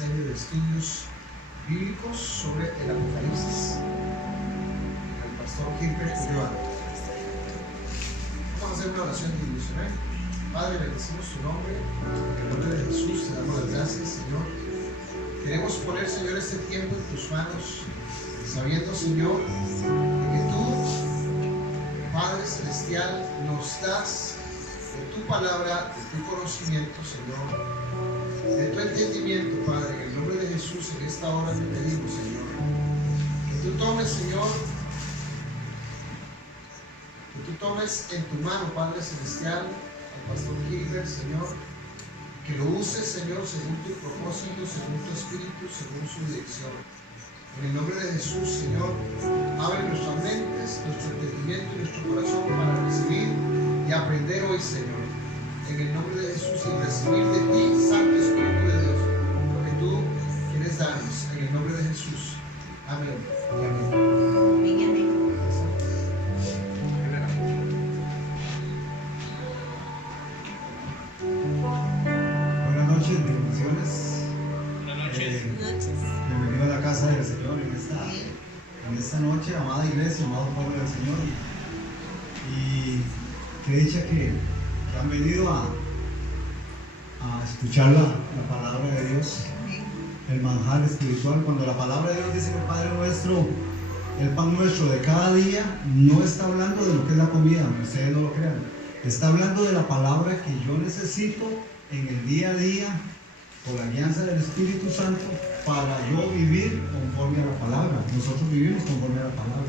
serie de estudios bíblicos sobre el Apocalipsis. El pastor Gilbert Ulloa. Vamos a hacer una oración devocional. Padre, bendecimos tu nombre. En el nombre de Jesús te damos las gracias, Señor. Queremos poner, Señor, este tiempo en tus manos, sabiendo, Señor, que tú, Padre Celestial, nos das de tu palabra, de tu conocimiento, Señor, de tu entendimiento, Padre. En el nombre de Jesús, en esta hora te pedimos, Señor, que tú tomes, Señor, que tú tomes en tu mano, Padre Celestial, al pastor Gilbert, Señor, que lo uses, Señor, según tu propósito, según tu espíritu, según su dirección. En el nombre de Jesús, Señor, abre nuestras mentes, nuestro entendimiento y nuestro corazón para recibir y aprender hoy, Señor. En el nombre de Jesús, y recibir de ti, Santo Espíritu de Dios, lo que tú quieres darnos. En el nombre de Jesús. Amén. Y amén. Bienvenido a la casa del Señor en esta noche, amada iglesia, amado pueblo del Señor. Y que dicha que han venido a escuchar la palabra de Dios, el manjar espiritual. Cuando la palabra de Dios dice que el Padre nuestro, el pan nuestro de cada día, no está hablando de lo que es la comida, ustedes no lo crean. Está hablando de la palabra que yo necesito en el día a día, por la alianza del Espíritu Santo, para yo vivir conforme a la palabra. Nosotros vivimos conforme a la palabra.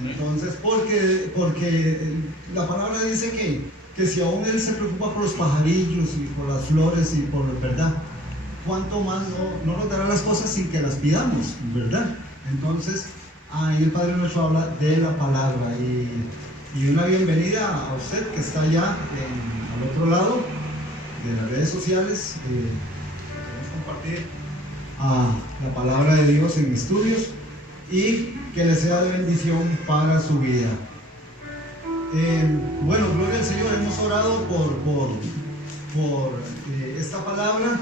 Entonces, porque la palabra dice que si aún Él se preocupa por los pajarillos y por las flores y por verdad, ¿cuánto más no nos dará las cosas sin que las pidamos, verdad? Entonces, ahí el Padre nuestro habla de la palabra. Y una bienvenida a usted que está allá al otro lado de las redes sociales. Compartir la palabra de Dios en estudios y que les sea de bendición para su vida. Bueno, gloria al Señor. Hemos orado por esta palabra.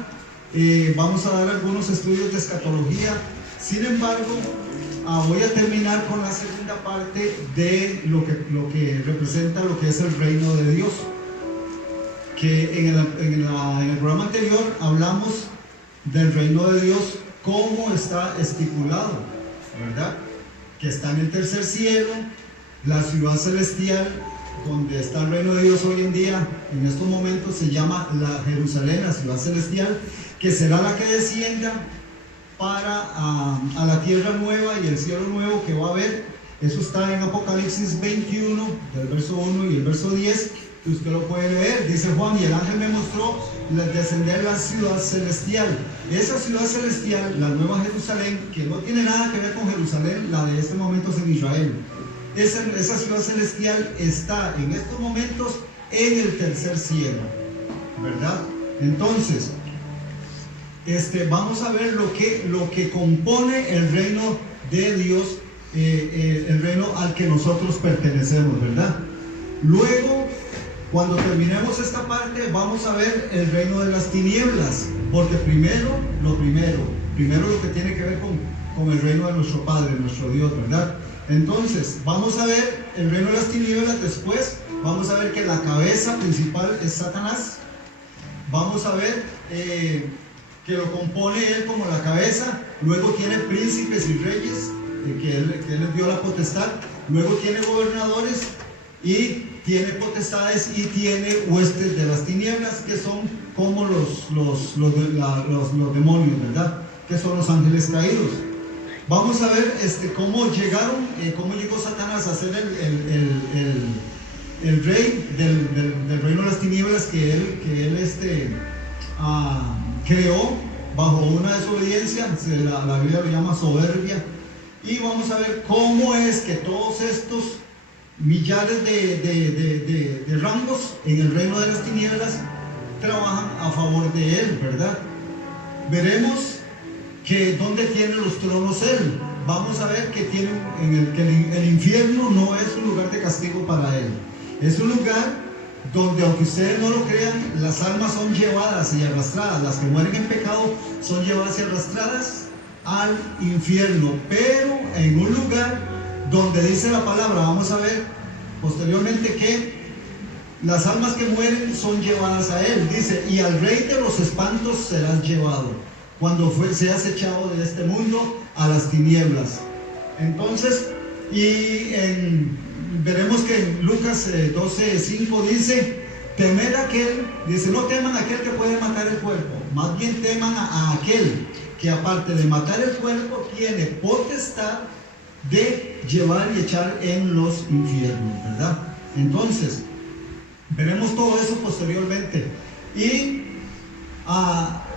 Vamos a dar algunos estudios de escatología. Sin embargo, voy a terminar con la segunda parte de lo que representa lo que es el reino de Dios, que en el programa anterior hablamos del reino de Dios, cómo está estipulado, ¿verdad? Que está en el tercer cielo, la ciudad celestial, donde está el reino de Dios hoy en día. En estos momentos se llama la Jerusalén, la ciudad celestial, que será la que descienda para a la tierra nueva y el cielo nuevo que va a haber. Eso está en Apocalipsis 21, del verso 1 y el verso 10. Que usted lo puede leer. Dice Juan: y el ángel me mostró descender la ciudad celestial. Esa ciudad celestial, la nueva Jerusalén, que no tiene nada que ver con Jerusalén, la de este momento es en Israel. Esa ciudad celestial está en estos momentos en el tercer cielo, ¿verdad? Entonces, vamos a ver lo que compone el reino de Dios, el reino al que nosotros pertenecemos, ¿verdad? Luego, cuando terminemos esta parte, vamos a ver el reino de las tinieblas, porque primero lo que tiene que ver con el reino de nuestro Padre, nuestro Dios, ¿verdad? Entonces, vamos a ver el reino de las tinieblas. Después vamos a ver que la cabeza principal es Satanás. Vamos a ver que lo compone él como la cabeza. Luego tiene príncipes y reyes, que él les dio la potestad. Luego tiene gobernadores y tiene potestades y tiene huestes de las tinieblas, que son como los demonios, ¿verdad? Que son los ángeles caídos. Vamos a ver cómo llegó Satanás a ser el rey del reino de las tinieblas que él creó bajo una desobediencia. La Biblia lo llama soberbia. Y vamos a ver cómo es que todos estos millares de rangos en el reino de las tinieblas trabajan a favor de él, ¿verdad? Veremos que dónde tiene los tronos él. Vamos a ver que el infierno no es un lugar de castigo para él, es un lugar donde, aunque ustedes no lo crean, las almas son llevadas y arrastradas, las que mueren en pecado son llevadas y arrastradas al infierno, pero en un lugar donde dice la palabra, vamos a ver posteriormente, que las almas que mueren son llevadas a él. Dice, y al rey de los espantos serás llevado cuando seas echado de este mundo a las tinieblas. Entonces, veremos que en Lucas 12:5 dice, temer a aquel, dice, no teman a aquel que puede matar el cuerpo, más bien teman a aquel que, aparte de matar el cuerpo, tiene potestad de llevar y echar en los infiernos, ¿verdad? Entonces, veremos todo eso posteriormente. Y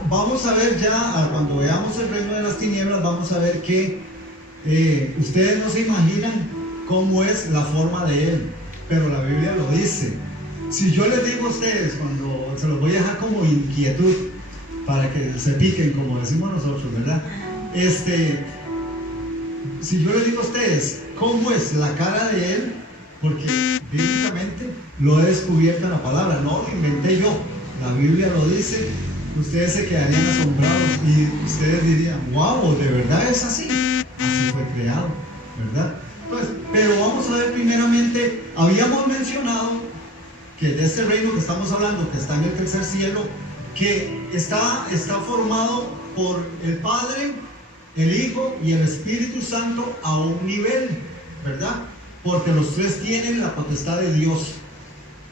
vamos a ver ya, cuando veamos el reino de las tinieblas, vamos a ver que ustedes no se imaginan cómo es la forma de él, pero la Biblia lo dice. Si yo les digo a ustedes, cuando se los voy a dejar como inquietud, para que se piquen, como decimos nosotros, ¿verdad? Si yo les digo a ustedes cómo es la cara de él, porque bíblicamente lo he descubierto en la palabra, no lo inventé yo, la Biblia lo dice, ustedes se quedarían asombrados y ustedes dirían, wow, ¿de verdad es así? Así fue creado, ¿verdad? Pues, pero vamos a ver primeramente, habíamos mencionado que de este reino que estamos hablando, que está en el tercer cielo, que está formado por el Padre, el Hijo y el Espíritu Santo a un nivel, ¿verdad? Porque los tres tienen la potestad de Dios.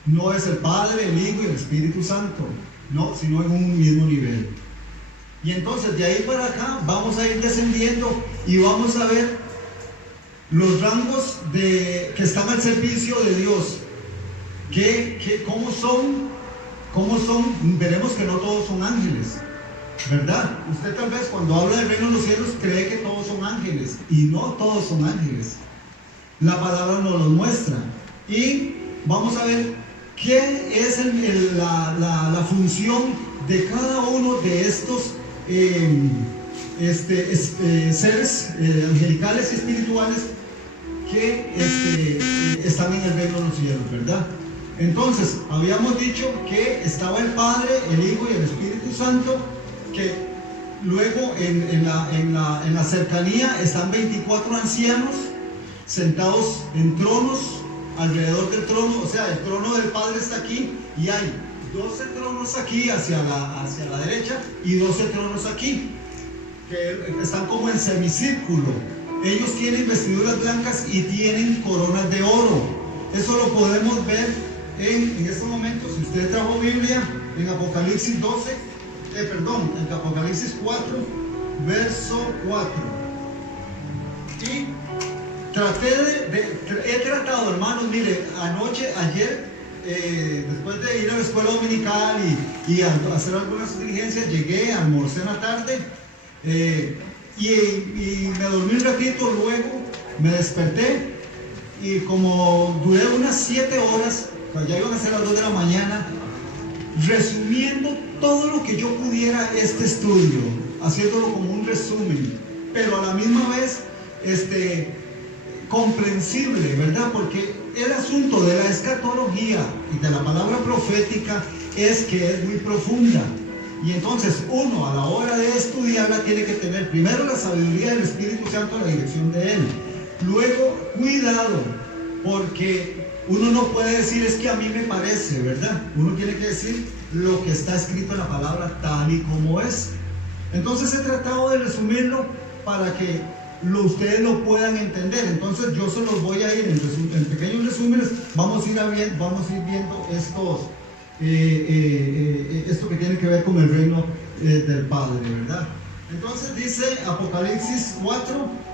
No es el Padre, el Hijo y el Espíritu Santo, no, sino en un mismo nivel. Y entonces de ahí para acá vamos a ir descendiendo y vamos a ver los rangos que están al servicio de Dios. ¿Cómo son? Veremos que no todos son ángeles, ¿verdad? Usted tal vez cuando habla del reino de los cielos cree que todos son ángeles, y no todos son ángeles. La palabra nos lo muestra. Y vamos a ver qué es la función de cada uno de estos seres angelicales y espirituales que están en el reino de los cielos, ¿verdad? Entonces, habíamos dicho que estaba el Padre, el Hijo y el Espíritu Santo, que luego en la cercanía están 24 ancianos sentados en tronos alrededor del trono. O sea, el trono del Padre está aquí y hay 12 tronos aquí hacia la derecha y 12 tronos aquí, que están como en semicírculo. Ellos tienen vestiduras blancas y tienen coronas de oro. Eso lo podemos ver en este momento. Si usted trajo Biblia, en Apocalipsis en Apocalipsis 4, verso 4. Y he tratado, hermanos, mire, ayer, después de ir a la escuela dominical y hacer algunas diligencias, llegué, almorcé en la tarde, y me dormí un ratito, luego me desperté y como duré unas 7 horas, ya iban a ser las 2 de la mañana, resumiendo todo lo que yo pudiera este estudio, haciéndolo como un resumen, pero a la misma vez comprensible, ¿verdad? Porque el asunto de la escatología y de la palabra profética es que es muy profunda. Y entonces uno a la hora de estudiarla tiene que tener primero la sabiduría del Espíritu Santo, la dirección de Él. Luego, cuidado, porque uno no puede decir es que a mí me parece, ¿verdad? Uno tiene que decir lo que está escrito en la palabra tal y como es. Entonces he tratado de resumirlo para que ustedes lo puedan entender. Entonces yo se los voy a ir en pequeños resúmenes. Vamos a ir viendo esto que tiene que ver con el reino del Padre, ¿verdad? Entonces dice Apocalipsis 4,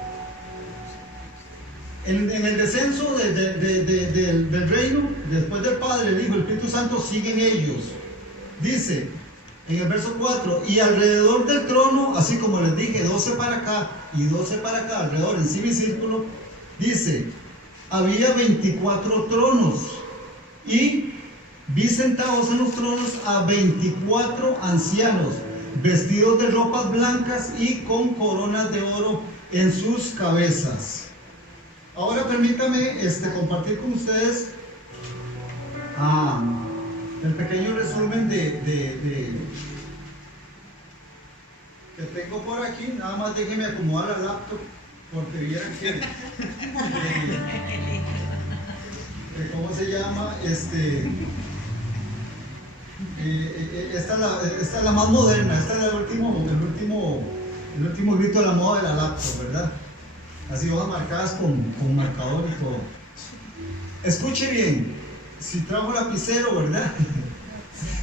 en el descenso del reino, después del Padre, el Hijo, el Espíritu Santo, siguen ellos. Dice en el verso 4, y alrededor del trono, así como les dije, 12 para acá y 12 para acá, alrededor en semicírculo, dice, había 24 tronos, y vi sentados en los tronos a 24 ancianos, vestidos de ropas blancas y con coronas de oro en sus cabezas. Ahora permítame compartir con ustedes el pequeño resumen que tengo por aquí. Nada más déjenme acomodar la laptop porque vieran que ¿cómo se llama? Esta es la más moderna, esta es el último grito de la moda de la laptop, ¿verdad? Así van marcadas con marcador y todo. Escuche bien, si trajo lapicero, ¿verdad?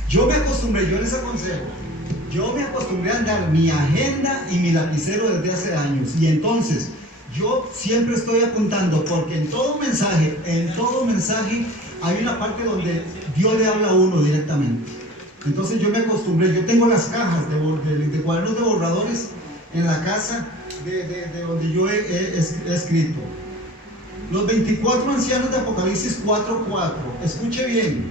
Yo en ese consejo, yo me acostumbré a andar mi agenda y mi lapicero desde hace años. Y entonces, yo siempre estoy apuntando, porque en todo mensaje hay una parte donde Dios le habla a uno directamente. Entonces yo me acostumbré, yo tengo las cajas de cuadernos de borradores en la casa de donde yo he escrito. Los 24 ancianos de Apocalipsis 4:4, escuche bien,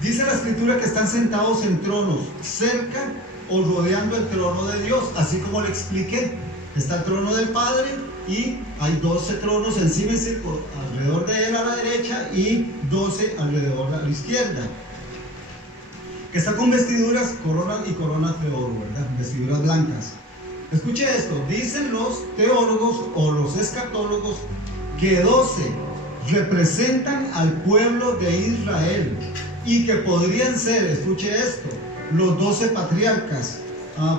dice la escritura que están sentados en tronos, cerca o rodeando el trono de Dios, así como le expliqué. Está el trono del Padre y hay 12 tronos encima en círculo, alrededor de él a la derecha y 12 alrededor a la izquierda. Que está con vestiduras, coronas y coronas de oro, ¿verdad? Vestiduras blancas. Escuche esto, dicen los teólogos o los escatólogos que 12 representan al pueblo de Israel y que podrían ser, escuche esto, los 12 patriarcas.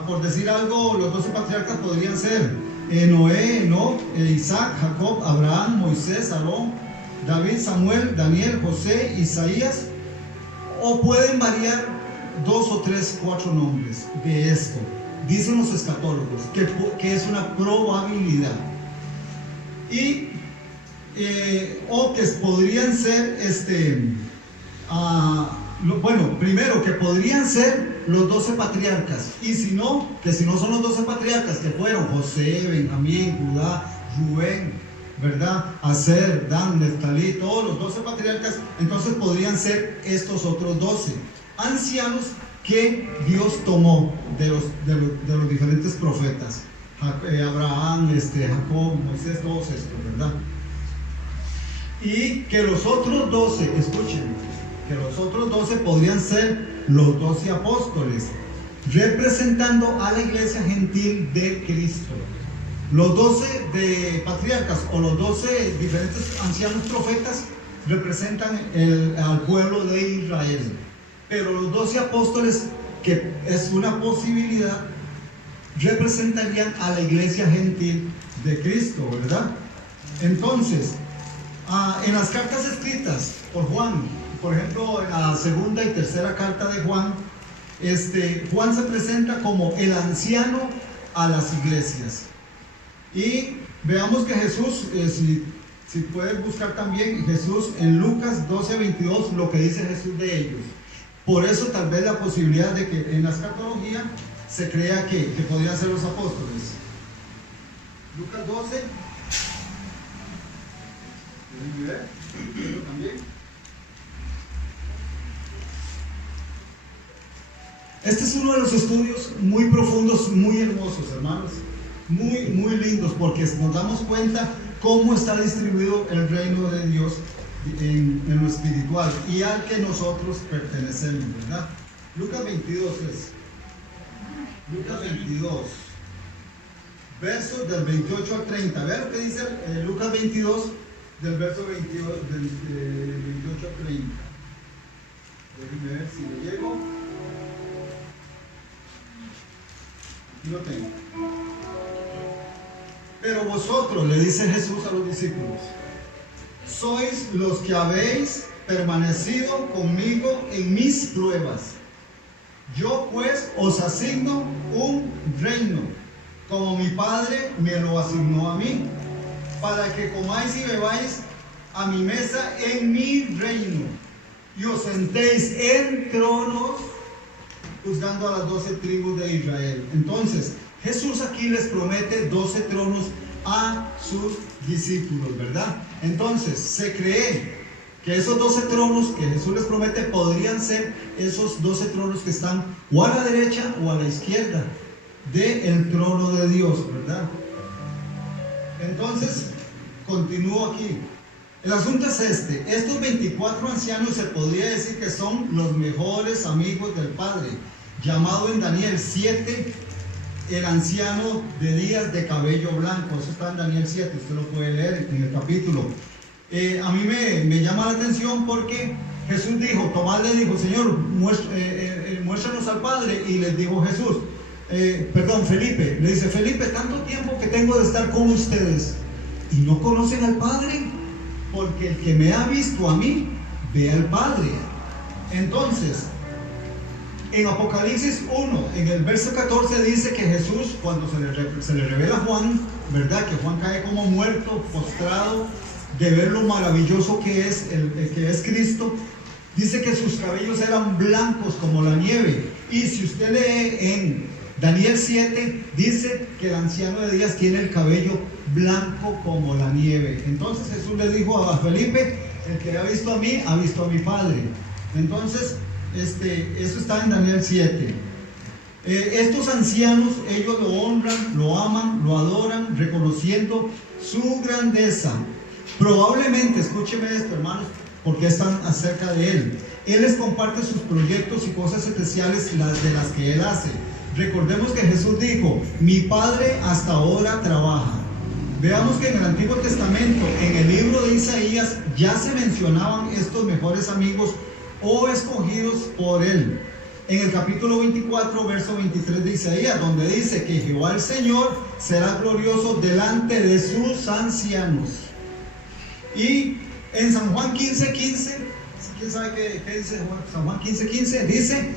Por decir algo, los 12 patriarcas podrían ser Noé, Enoc, Isaac, Jacob, Abraham, Moisés, Aarón, David, Samuel, Daniel, José, Isaías, o pueden variar 2 o 3, 4 nombres de esto. Dicen los escatólogos que es una probabilidad. Y o que podrían ser bueno, primero que podrían ser los 12 patriarcas, y si no son los 12 patriarcas, que fueron José, Benjamín, Judá, Rubén, ¿verdad? Aser, Dan, Neftalí, todos los 12 patriarcas, entonces podrían ser estos otros 12 ancianos que Dios tomó de los diferentes profetas, Abraham, Jacob, Moisés, todos estos, ¿verdad? Y que los otros 12, escuchen, que los otros 12 podrían ser los 12 apóstoles, representando a la iglesia gentil de Cristo. Los 12 de patriarcas o los 12 diferentes ancianos profetas representan al pueblo de Israel. Pero los 12 apóstoles, que es una posibilidad, representarían a la iglesia gentil de Cristo, ¿verdad? Entonces, en las cartas escritas por Juan, por ejemplo, en la segunda y tercera carta de Juan, Juan se presenta como el anciano a las iglesias. Y veamos que Jesús, si pueden buscar también Jesús en Lucas 12:22, lo que dice Jesús de ellos. Por eso tal vez la posibilidad de que en la escatología se crea que podrían ser los apóstoles. Lucas 12. ¿Pueden ver? También. Este es uno de los estudios muy profundos, muy hermosos, hermanos, muy, muy lindos, porque nos damos cuenta cómo está distribuido el reino de Dios en lo espiritual y al que nosotros pertenecemos, ¿verdad? Lucas 22 es. Lucas 22, versos del 28 al 30. Vean lo que dice Lucas 22, del verso 28 al 30. Déjenme ver si lo llego. Aquí lo tengo. Pero vosotros, le dice Jesús a los discípulos, sois los que habéis permanecido conmigo en mis pruebas. Yo pues os asigno un reino, como mi Padre me lo asignó a mí, para que comáis y bebáis a mi mesa en mi reino, y os sentéis en tronos, juzgando a las 12 tribus de Israel. Entonces, Jesús aquí les promete 12 tronos a sus discípulos, ¿verdad? Entonces, se cree que esos 12 tronos que Jesús les promete podrían ser esos 12 tronos que están o a la derecha o a la izquierda del trono de Dios, ¿verdad? Entonces, continúo aquí. El asunto es este: estos 24 ancianos se podría decir que son los mejores amigos del Padre, llamado en Daniel 7 el anciano de días de cabello blanco. Eso está en Daniel 7, usted lo puede leer en el capítulo. A mí me llama la atención porque Jesús dijo, Tomás le dijo, Señor, muéstranos al Padre, y les dijo Jesús, Felipe, le dice, Felipe, tanto tiempo que tengo de estar con ustedes y no conocen al Padre, porque el que me ha visto a mí, ve al Padre. Entonces, en Apocalipsis 1, en el verso 14 dice que Jesús, cuando se le revela a Juan, ¿verdad? Que Juan cae como muerto, postrado, de ver lo maravilloso que es Cristo, dice que sus cabellos eran blancos como la nieve. Y si usted lee en Daniel 7, dice que el anciano de días tiene el cabello blanco como la nieve. Entonces Jesús le dijo a Felipe, el que ha visto a mí, ha visto a mi Padre. Entonces, eso está en Daniel 7. Estos ancianos, ellos lo honran, lo aman, lo adoran, reconociendo su grandeza. Probablemente, escúcheme esto, hermanos, porque están acerca de Él. Él les comparte sus proyectos y cosas especiales de las que Él hace. Recordemos que Jesús dijo, mi Padre hasta ahora trabaja. Veamos que en el Antiguo Testamento, en el libro de Isaías, ya se mencionaban estos mejores amigos o escogidos por Él. En el capítulo 24, verso 23 de Isaías, donde dice que Jehová el Señor será glorioso delante de sus ancianos. Y en San Juan 15:15, ¿quién sabe qué dice San Juan 15:15? Dice,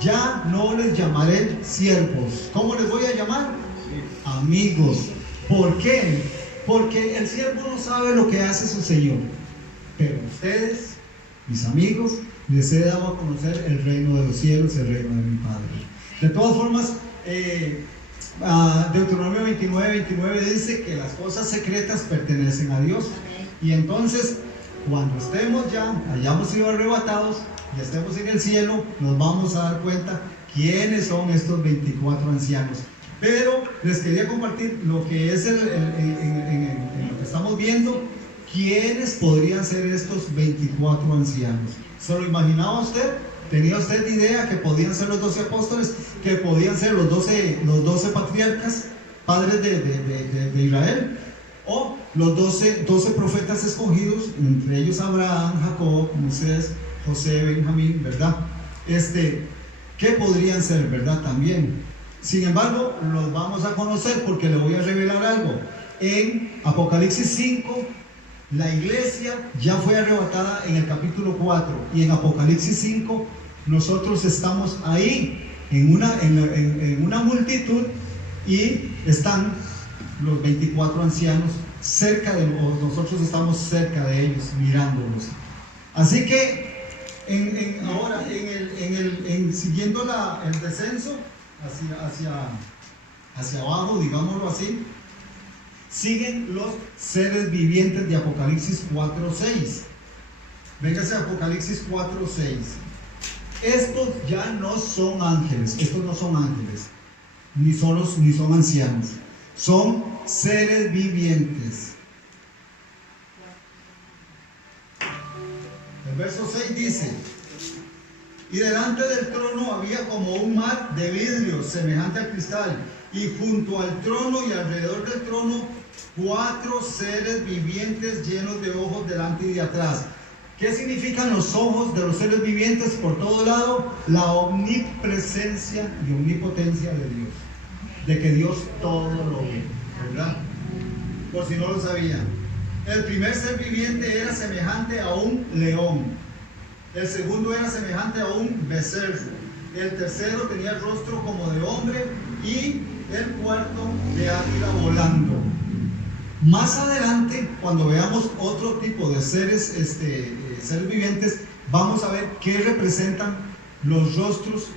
ya no les llamaré siervos. ¿Cómo les voy a llamar? Amigos. ¿Por qué? Porque el siervo no sabe lo que hace su Señor, pero ustedes, mis amigos, les he dado a conocer el reino de los cielos, el reino de mi Padre. De todas formas, Deuteronomio 29:29 dice que las cosas secretas pertenecen a Dios. Y entonces, cuando estemos ya, hayamos sido arrebatados y estemos en el cielo, nos vamos a dar cuenta quiénes son estos 24 ancianos. Pero les quería compartir lo que es en lo que estamos viendo, quiénes podrían ser estos 24 ancianos. ¿Se lo imaginaba usted? ¿Tenía usted idea que podían ser los 12 apóstoles? ¿Que podían ser los 12 patriarcas, padres de Israel? ¿O los 12 profetas escogidos, entre ellos Abraham, Jacob, Moisés, José, Benjamín, ¿verdad? ¿Qué podrían ser, verdad? También. Sin embargo, los vamos a conocer porque le voy a revelar algo. En Apocalipsis 5, la iglesia ya fue arrebatada en el capítulo 4, y en Apocalipsis 5 nosotros estamos ahí en una multitud, y están los 24 ancianos cerca de nosotros, estamos cerca de ellos mirándolos. Así que ahora siguiendo el descenso hacia abajo, digámoslo así, siguen los seres vivientes de Apocalipsis 4:6. Véngase a Apocalipsis 4:6. Estos ya no son ángeles, ni son ancianos, son seres vivientes. El verso 6 dice, y delante del trono había como un mar de vidrio semejante al cristal, y junto al trono y alrededor del trono 4 seres vivientes llenos de ojos delante y de atrás. ¿Qué significan los ojos de los seres vivientes por todo lado? La omnipresencia y omnipotencia de Dios, de que Dios todo lo ve, ¿verdad? Por si no lo sabían. El primer ser viviente era semejante a un león, el segundo era semejante a un becerro, el tercero tenía el rostro como de hombre, y el cuarto de águila volando. Más adelante, cuando veamos otro tipo de seres vivientes, vamos a ver qué representan los rostros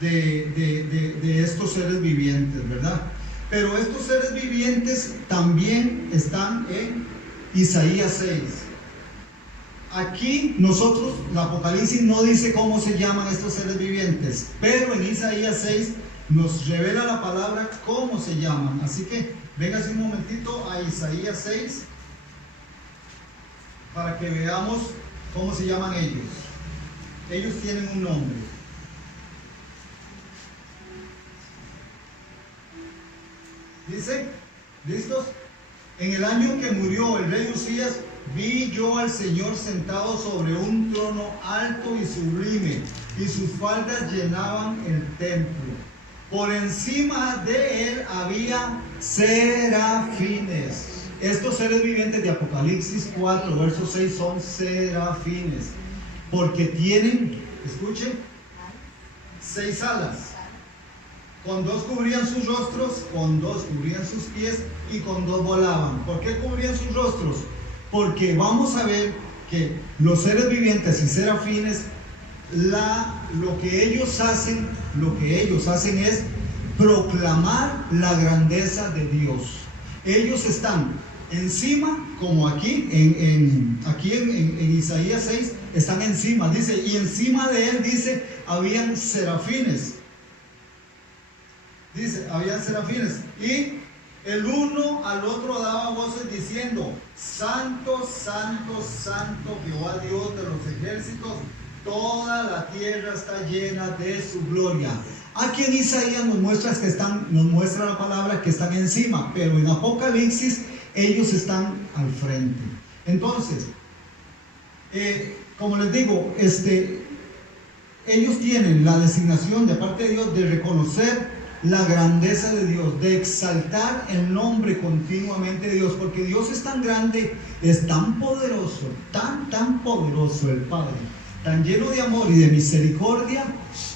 de estos seres vivientes, ¿verdad? Pero estos seres vivientes también están en Isaías 6. Aquí nosotros, la Apocalipsis no dice cómo se llaman estos seres vivientes, pero en Isaías 6 nos revela la palabra cómo se llaman. Así que véngase un momentito a Isaías 6. para que veamos cómo se llaman ellos. Ellos tienen un nombre. Dice, ¿listos? En el año que murió el rey Usías, vi yo al Señor sentado sobre un trono alto y sublime, y sus faldas llenaban el templo. Por encima de él había serafines. Estos seres vivientes de Apocalipsis 4, verso 6 son serafines, porque tienen, escuchen, 6 alas. Con 2 cubrían sus rostros, con 2 cubrían sus pies y con 2 volaban. ¿Por qué cubrían sus rostros? Porque vamos a ver que los seres vivientes y serafines, lo que ellos hacen es proclamar la grandeza de Dios. Ellos están encima, como aquí en Isaías 6, están encima, dice, y encima de él, dice, habían serafines. Dice, habían serafines, y el uno al otro daba voces diciendo: Santo, Santo, Santo, Jehová Dios de los ejércitos, toda la tierra está llena de su gloria. Aquí en Isaías nos muestra la palabra que están encima, pero en Apocalipsis ellos están al frente. Entonces, como les digo, ellos tienen la designación de parte de Dios de reconocer la grandeza de Dios, de exaltar el nombre continuamente de Dios, porque Dios es tan grande, es tan poderoso, tan poderoso el Padre, tan lleno de amor y de misericordia,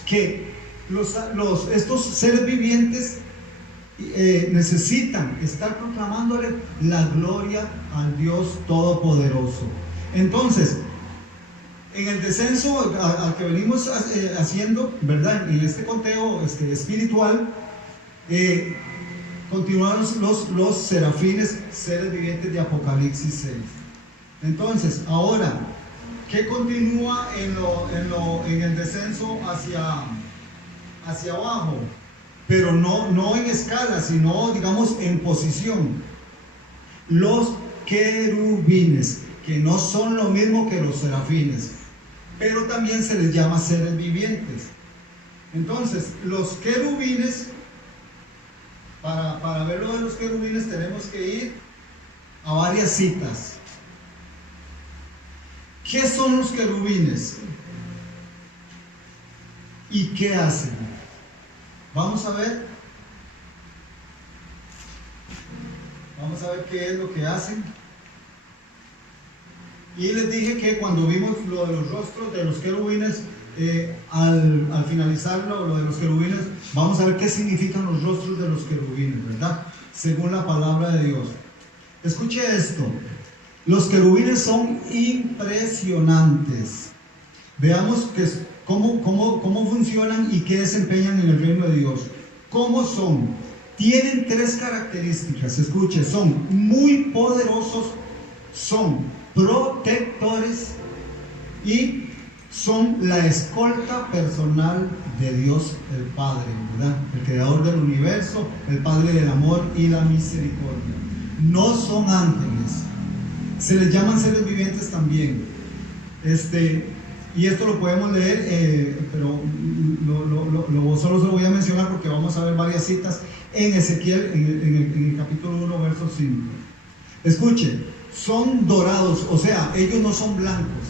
que estos seres vivientes necesitan estar proclamándole la gloria al Dios Todopoderoso. Entonces, en el descenso al que venimos haciendo, ¿verdad? En este conteo espiritual, continuaron los serafines, seres vivientes de Apocalipsis 6. Entonces, ahora, ¿qué continúa en el descenso hacia abajo? Pero no en escala, sino, digamos, en posición. Los querubines, que no son lo mismo que los serafines, pero también se les llama seres vivientes. Entonces, los querubines, para ver lo de los querubines tenemos que ir a varias citas. ¿Qué son los querubines? ¿Y qué hacen? Vamos a ver qué es lo que hacen. Y les dije que cuando vimos lo de los rostros de los querubines, al finalizar lo de los querubines, vamos a ver qué significan los rostros de los querubines, ¿verdad? Según la palabra de Dios. Escuche esto. Los querubines son impresionantes. Veamos cómo funcionan y qué desempeñan en el reino de Dios. ¿Cómo son? Tienen 3 características. Escuche, son muy poderosos, son protectores y son la escolta personal de Dios el Padre, ¿verdad? El creador del universo, el Padre del amor y la misericordia. No son ángeles, se les llaman seres vivientes también. Y esto lo podemos leer, pero solo se lo voy a mencionar porque vamos a ver varias citas en Ezequiel, en el capítulo 1, verso 5. Escuche, son dorados, o sea, ellos no son blancos,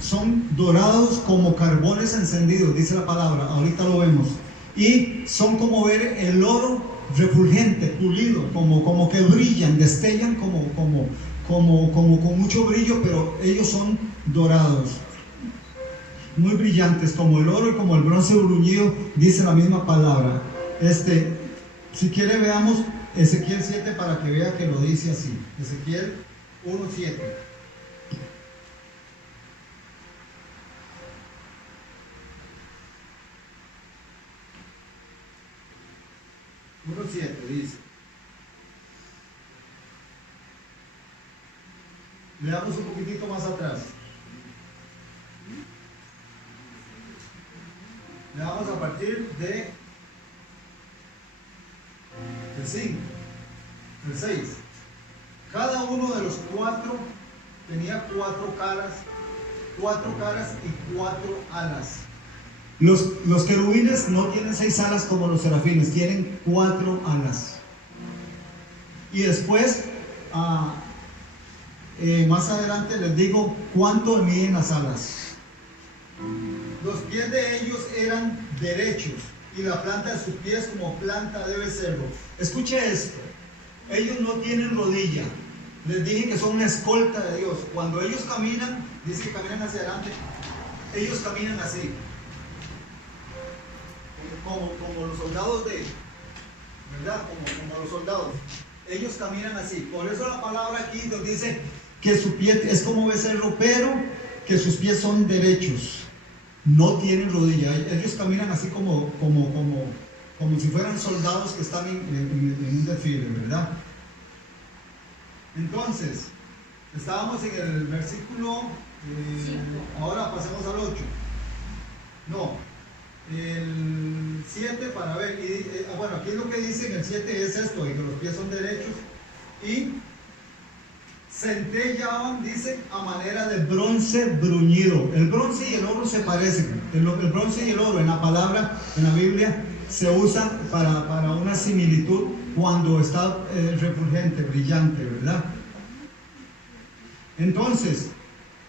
son dorados como carbones encendidos, dice la palabra, ahorita lo vemos. Y son como ver el oro refulgente, pulido, como que brillan, destellan como con mucho brillo, pero ellos son dorados, muy brillantes, como el oro y como el bronce bruñido, dice la misma palabra. Si quiere veamos Ezequiel 7 para que vea que lo dice así. Ezequiel 1:7. 1:7 dice. Leamos un poquitito más atrás. Leamos a partir del 5, del 6. Cada uno de los 4 tenía 4 caras y 4 alas. Los querubines no tienen 6 alas como los serafines, tienen 4 alas. Y después, más adelante les digo cuánto miden las alas. Los pies de ellos eran derechos y la planta de sus pies como planta de becerro. Escuche esto, ellos no tienen rodilla. Les dije que son una escolta de Dios. Cuando ellos caminan, dice que caminan hacia adelante, ellos caminan así, como los soldados de, ¿verdad? Como los soldados. Ellos caminan así. Por eso la palabra aquí nos dice que su pie es como becerro, pero que sus pies son derechos. No tienen rodilla. Ellos caminan así como si fueran soldados que están en un desfile, ¿verdad? Entonces, estábamos en el versículo, ahora pasemos al 8. No, el 7 para ver. Bueno, aquí lo que dice en el 7 es esto, que los pies son derechos y centellaban, dice, a manera de bronce bruñido. El bronce y el oro se parecen. El bronce y el oro en la palabra, en la Biblia, se usan para una similitud cuando está refulgente, brillante, ¿verdad? Entonces,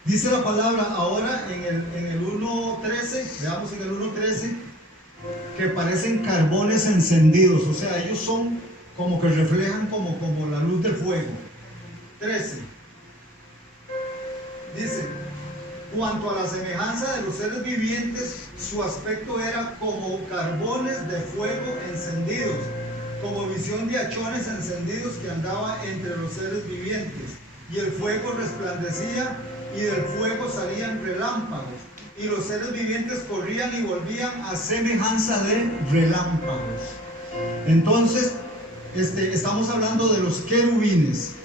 dice la palabra ahora en el 1.13, veamos en el 1.13, que parecen carbones encendidos, o sea, ellos son como que reflejan como la luz del fuego. 13. Dice, cuanto a la semejanza de los seres vivientes, su aspecto era como carbones de fuego encendidos, como visión de hachones encendidos que andaba entre los seres vivientes. Y el fuego resplandecía, y del fuego salían relámpagos, y los seres vivientes corrían y volvían a semejanza de relámpagos. Entonces, estamos hablando de los querubines.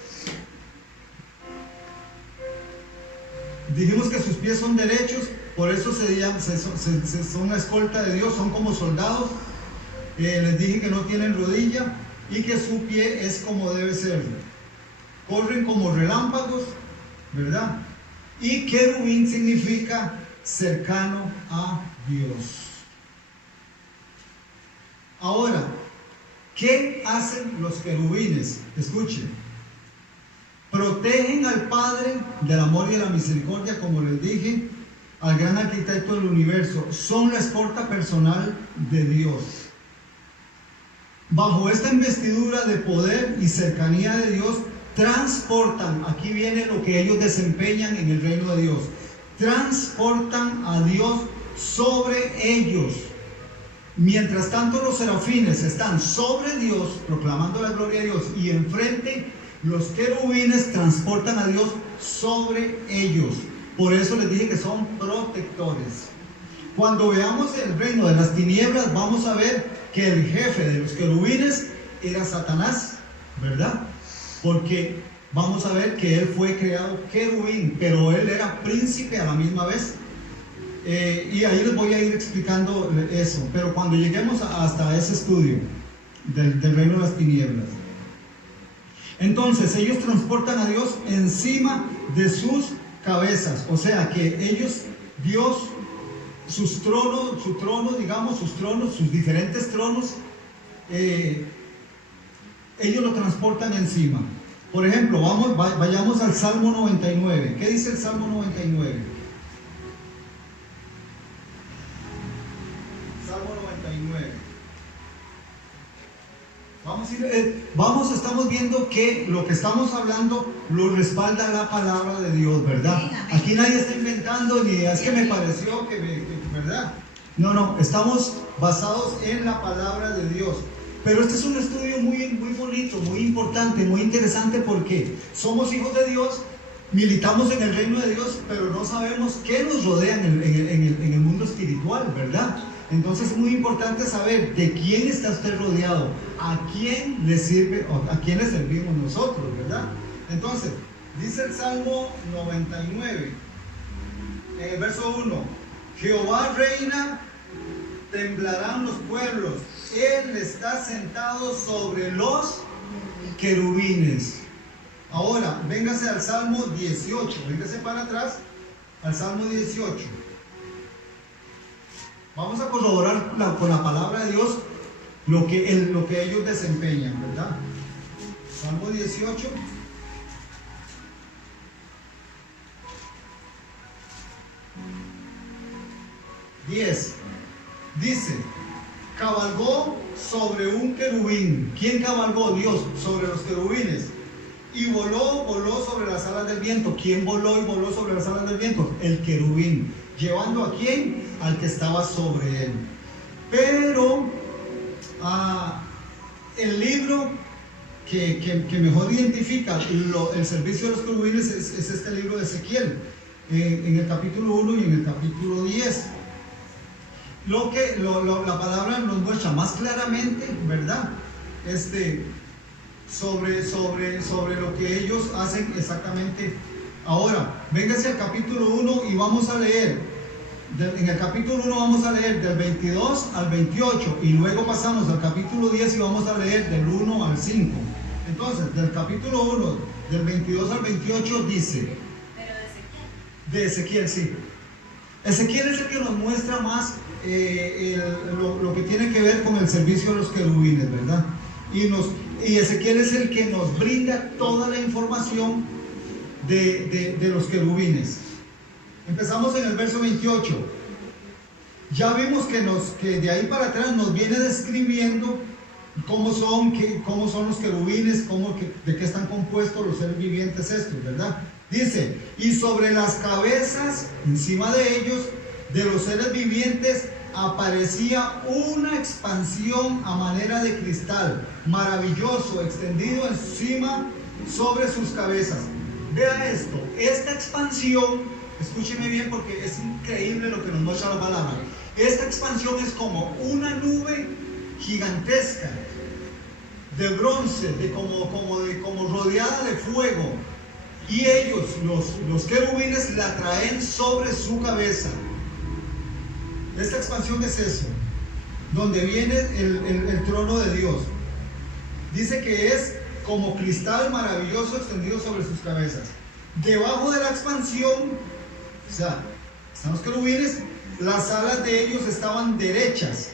Dijimos que sus pies son derechos, por eso son una escolta de Dios, son como soldados. Les dije que no tienen rodilla y que su pie es como debe ser. Corren como relámpagos, ¿verdad? Y querubín significa cercano a Dios. Ahora, ¿qué hacen los querubines? Escuchen. Protegen al Padre del amor y de la misericordia, como les dije, al gran arquitecto del universo. Son la escolta personal de Dios. Bajo esta investidura de poder y cercanía de Dios, transportan, aquí viene lo que ellos desempeñan en el reino de Dios, transportan a Dios sobre ellos. Mientras tanto los serafines están sobre Dios, proclamando la gloria de Dios, y enfrente los querubines transportan a Dios sobre ellos. Por eso les dije que son protectores. Cuando veamos el reino de las tinieblas, vamos a ver que el jefe de los querubines era Satanás, ¿verdad? Porque vamos a ver que él fue creado querubín, pero él era príncipe a la misma vez. Y ahí les voy a ir explicando eso. Pero cuando lleguemos hasta ese estudio del reino de las tinieblas. Entonces ellos transportan a Dios encima de sus cabezas. O sea que ellos, Dios, sus tronos, sus diferentes tronos, ellos lo transportan encima. Por ejemplo, vayamos al Salmo 99. ¿Qué dice el Salmo 99? Salmo 99. Estamos viendo que lo que estamos hablando lo respalda la palabra de Dios, ¿verdad? Aquí nadie está inventando ni es que me pareció ¿verdad? No, estamos basados en la palabra de Dios. Pero este es un estudio muy, muy bonito, muy importante, muy interesante, porque somos hijos de Dios, militamos en el reino de Dios, pero no sabemos qué nos rodea en el mundo espiritual, ¿verdad? Entonces es muy importante saber de quién está usted rodeado, a quién le sirve, o a quién le servimos nosotros, ¿verdad? Entonces, dice el Salmo 99, en el verso 1, Jehová reina, temblarán los pueblos, Él está sentado sobre los querubines. Ahora, véngase al Salmo 18, véngase para atrás al Salmo 18. Vamos a corroborar con la palabra de Dios lo que ellos desempeñan, ¿verdad? Salmo 18. Dice, cabalgó sobre un querubín. ¿Quién cabalgó? Dios, sobre los querubines. Y voló sobre las alas del viento. ¿Quién voló y voló sobre las alas del viento? El querubín. ¿Llevando a quién? Al que estaba sobre él. Pero el libro que mejor identifica el servicio de los querubines es este libro de Ezequiel, en el capítulo 1 y en el capítulo 10. La palabra nos muestra más claramente, ¿verdad? Sobre lo que ellos hacen exactamente. Ahora, véngase al capítulo 1 y vamos a leer. En el capítulo 1 vamos a leer del 22 al 28 y luego pasamos al capítulo 10 y vamos a leer del 1 al 5. Entonces, del capítulo 1, del 22 al 28 dice. Pero de Ezequiel, sí. Ezequiel es el que nos muestra más lo que tiene que ver con el servicio de los querubines, ¿verdad? Y Ezequiel es el que nos brinda toda la información de los querubines. Empezamos en el verso 28. Ya vimos que de ahí para atrás nos viene describiendo cómo son los querubines, de qué están compuestos los seres vivientes estos, ¿verdad? Dice, y sobre las cabezas, encima de ellos, de los seres vivientes, aparecía una expansión a manera de cristal, maravilloso, extendido encima sobre sus cabezas. Vea esto, esta expansión, escúcheme bien porque es increíble lo que nos muestra la palabra. Esta expansión es como una nube gigantesca de bronce, como rodeada de fuego, y ellos, los querubines, la traen sobre su cabeza. Esta expansión es eso, donde viene el trono de Dios. Dice que es como cristal maravilloso extendido sobre sus cabezas. Debajo de la expansión, o sea, están los querubines, las alas de ellos estaban derechas,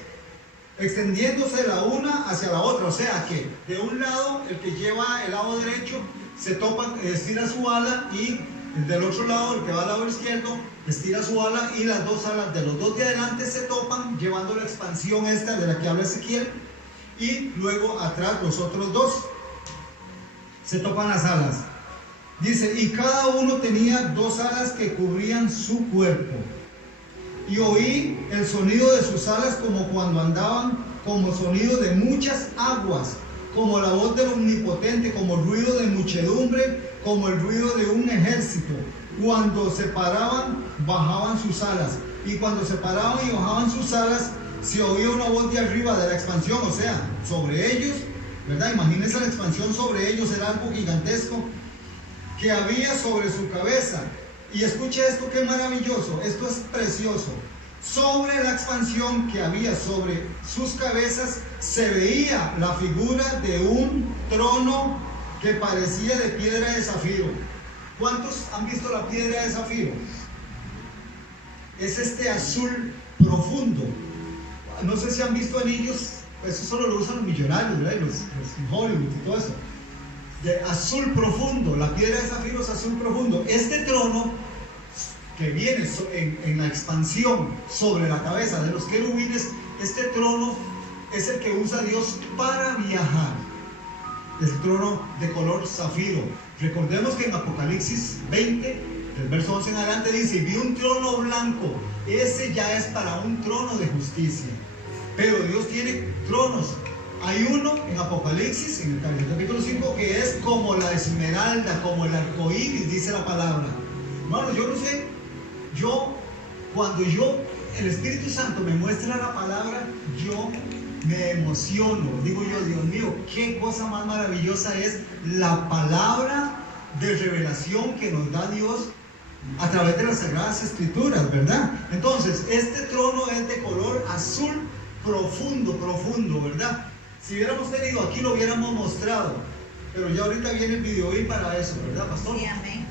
extendiéndose la una hacia la otra. O sea que de un lado, el que lleva el lado derecho se topa, estira su ala, y del otro lado, el que va al lado izquierdo, estira su ala, y las dos alas de los dos de adelante se topan, llevando la expansión esta de la que habla Ezequiel, y luego atrás los otros dos se topan las alas. Dice, y cada uno tenía dos alas que cubrían su cuerpo. Y oí el sonido de sus alas como cuando andaban, como sonido de muchas aguas, como la voz del Omnipotente, como el ruido de muchedumbre, como el ruido de un ejército. Cuando se paraban, bajaban sus alas. Y cuando se paraban y bajaban sus alas, se oía una voz de arriba de la expansión, o sea, sobre ellos, ¿verdad? Imagínense la expansión sobre ellos, era algo gigantesco que había sobre su cabeza. Y escuche esto, qué maravilloso, esto es precioso. Sobre la expansión que había sobre sus cabezas se veía la figura de un trono que parecía de piedra de zafiro. ¿Cuántos han visto la piedra de zafiro? Es este azul profundo. No sé si han visto anillos, eso solo lo usan los millonarios, ¿verdad? Los Hollywood y todo eso. De azul profundo, la piedra de zafiro es azul profundo. Este trono que viene en la expansión sobre la cabeza de los querubines, este trono es el que usa Dios para viajar. Es el trono de color zafiro. Recordemos que en Apocalipsis 20, del verso 11 en adelante, dice, vi un trono blanco. Ese ya es para un trono de justicia. Pero Dios tiene tronos. Hay uno en Apocalipsis, en el capítulo 5, que es como la esmeralda, como el arco iris, dice la palabra. Bueno, yo no sé, cuando el Espíritu Santo me muestra la palabra, yo me emociono. Digo yo, Dios mío, qué cosa más maravillosa es la palabra de revelación que nos da Dios a través de las Sagradas Escrituras, ¿verdad? Entonces, este trono es de color azul profundo, ¿verdad? Si hubiéramos tenido, aquí lo hubiéramos mostrado, pero ya ahorita viene el video y para eso, ¿verdad, pastor? Sí, amén.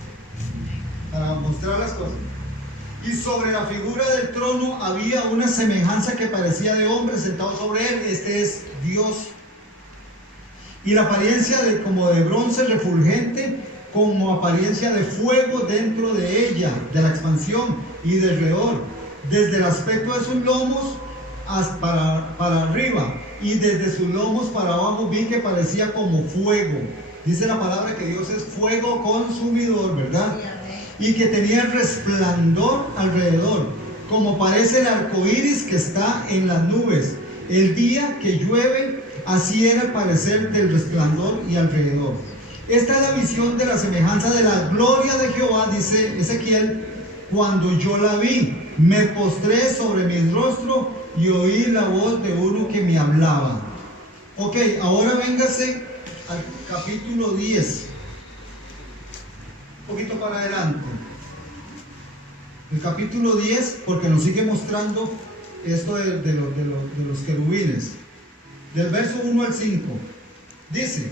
Para mostrar las cosas. Y sobre la figura del trono había una semejanza que parecía de hombre sentado sobre él. Este es Dios. Y la apariencia como de bronce refulgente, como apariencia de fuego dentro de ella, de la expansión y de alrededor, desde el aspecto de sus lomos hasta para arriba, y desde sus lomos para abajo vi que parecía como fuego. Dice la palabra que Dios es fuego consumidor, ¿verdad? Sí, amén. Y que tenía resplandor alrededor, como parece el arco iris que está en las nubes. El día que llueve, así era el parecer del resplandor y alrededor. Esta es la visión de la semejanza de la gloria de Jehová, dice Ezequiel. Cuando yo la vi, me postré sobre mi rostro y oí la voz de uno que me hablaba. Ok, ahora véngase al capítulo 10. Un poquito para adelante. El capítulo 10, porque nos sigue mostrando esto de los querubines. Del verso 1 al 5. Dice: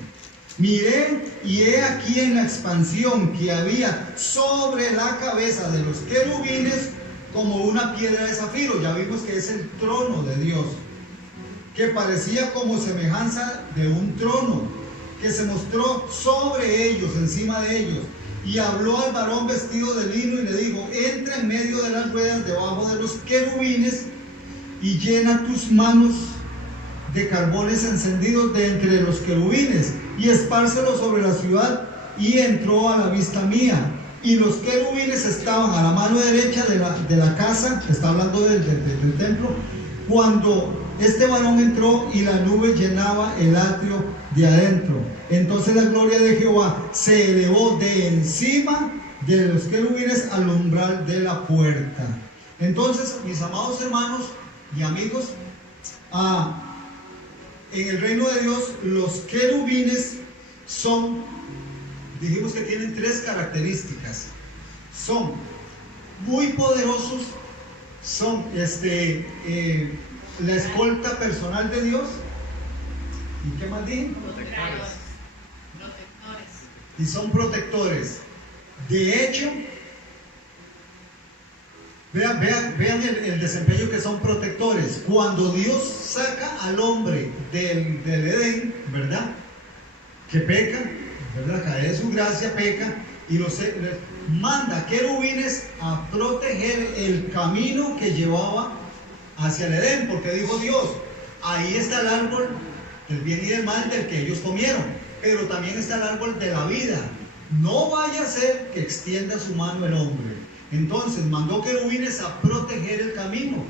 miré y he aquí en la expansión que había sobre la cabeza de los querubines como una piedra de zafiro. Ya vimos que es el trono de Dios, que parecía como semejanza de un trono, que se mostró sobre ellos, encima de ellos. Y habló al varón vestido de lino y le dijo: entra en medio de las ruedas debajo de los querubines y llena tus manos de carbones encendidos de entre los querubines y espárcelos sobre la ciudad. Y entró a la vista mía, y los querubines estaban a la mano derecha de la casa, está hablando del templo, cuando este varón entró, y la nube llenaba el atrio de adentro. Entonces la gloria de Jehová se elevó de encima de los querubines al umbral de la puerta. Entonces, mis amados hermanos y amigos, en el reino de Dios, los querubines dijimos que tienen tres características. Son muy poderosos, son la escolta personal de Dios. ¿Y qué más dije? Protectores. Y son protectores. De hecho, vean el desempeño que son protectores. Cuando Dios saca al hombre del Edén, ¿verdad? Que peca, ¿verdad? Cae de su gracia, peca, y manda querubines a proteger el camino que llevaba hacia el Edén, porque dijo Dios: ahí está el árbol del bien y del mal del que ellos comieron, pero también está el árbol de la vida. No vaya a ser que extienda su mano el hombre. Entonces mandó querubines a proteger el camino.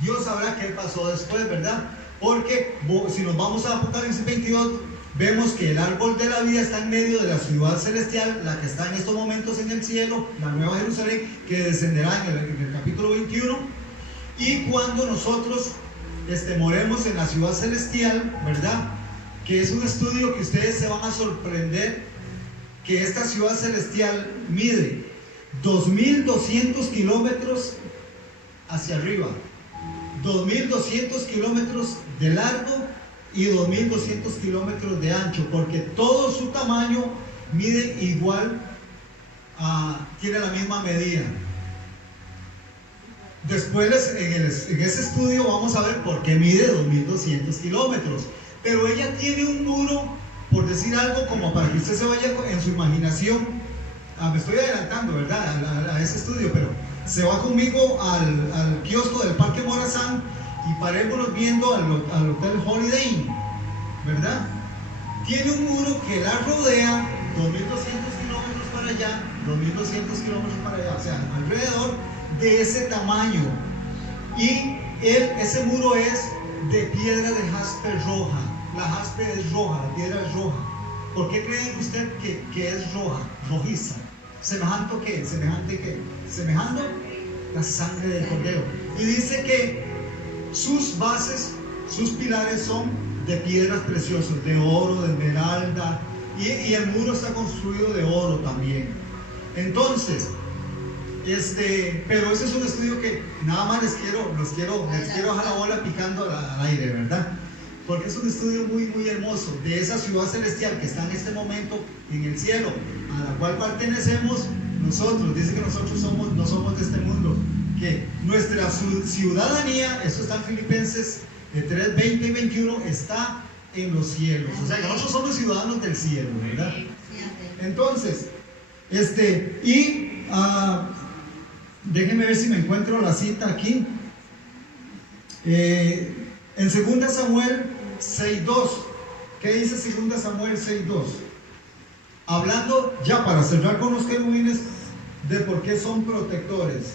Dios sabrá qué pasó después, ¿verdad? Porque si nos vamos a Apocalipsis 22, vemos que el árbol de la vida está en medio de la ciudad celestial, la que está en estos momentos en el cielo, la nueva Jerusalén, que descenderá en el capítulo 21. Y cuando nosotros moremos en la ciudad celestial, ¿verdad? Que es un estudio que ustedes se van a sorprender, que esta ciudad celestial mide 2.200 kilómetros hacia arriba, 2.200 kilómetros de largo y 2.200 kilómetros de ancho, porque todo su tamaño mide igual, tiene la misma medida. Después en ese estudio vamos a ver por qué mide 2.200 kilómetros, pero ella tiene un muro, por decir algo, como para que usted se vaya en su imaginación. Me estoy adelantando, ¿verdad? A ese estudio, pero se va conmigo al kiosco del Parque Morazán y parémonos viendo al Hotel Holiday Inn, ¿verdad? Tiene un muro que la rodea, 2.200 kilómetros para allá, 2.200 kilómetros para allá, o sea, alrededor de ese tamaño. Y ese muro es de piedra de jaspe roja. La jaspe es roja, la piedra es roja. ¿Por qué cree usted que es roja, rojiza? ¿Semejante qué? ¿Semejante qué? Semejando la sangre del cordero. Y dice que sus bases, sus pilares son de piedras preciosas, de oro, de esmeralda, y el muro está construido de oro también. Entonces, pero ese es un estudio que nada más les quiero bajar la bola picando al aire, ¿verdad? porque es un estudio muy, muy hermoso de esa ciudad celestial que está en este momento en el cielo, a la cual pertenecemos nosotros. Dice que nosotros no somos de este mundo, que nuestra ciudadanía, eso está en Filipenses 3, 20 y 21, está en los cielos. O sea que nosotros somos ciudadanos del cielo, ¿verdad? Entonces, déjenme ver si me encuentro la cita aquí. En 2 Samuel 6:2, ¿qué dice 2 Samuel 6:2? Hablando, ya para cerrar con los querubines, de por qué son protectores.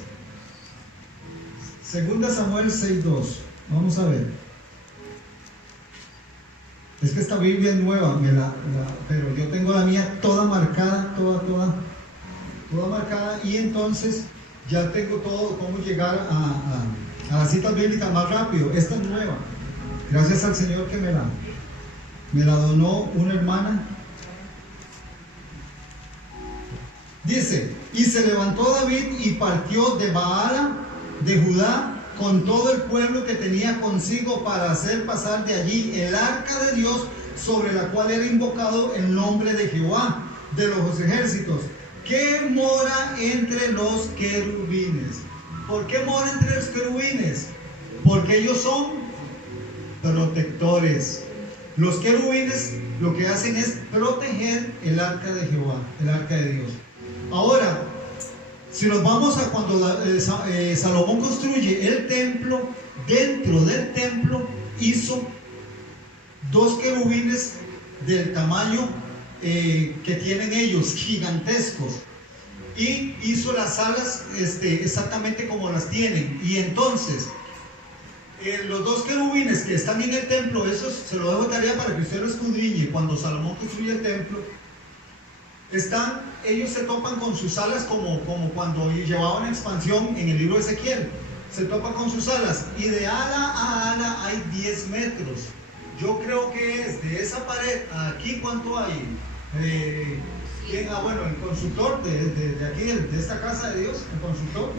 2 Samuel 6:2, vamos a ver. Es que esta Biblia es nueva, pero yo tengo la mía toda marcada, toda marcada, y entonces ya tengo todo, cómo llegar a las citas bíblicas más rápido. Esta es nueva, gracias al Señor que me la donó una hermana. Dice: y se levantó David y partió de Baala de Judá con todo el pueblo que tenía consigo para hacer pasar de allí el arca de Dios, sobre la cual era invocado el nombre de Jehová de los ejércitos, que mora entre los querubines. ¿Por qué mora entre los querubines? Porque ellos son protectores. Los querubines lo que hacen es proteger el arca de Jehová, el arca de Dios. Ahora, si nos vamos a cuando Salomón construye el templo, dentro del templo hizo 2 querubines del tamaño que tienen ellos, gigantescos, y hizo las alas exactamente como las tienen. Y entonces los 2 querubines que están en el templo, esos se lo dejo de tarea para que usted lo escudriñe. Cuando Salomón construye el templo, ellos se topan con sus alas como cuando llevaban expansión en el libro de Ezequiel. Se topan con sus alas, y de ala a ala hay 10 metros. Yo creo que es de esa pared a aquí, ¿cuánto hay? Bueno, el consultor de aquí, de esta casa de Dios, el consultor,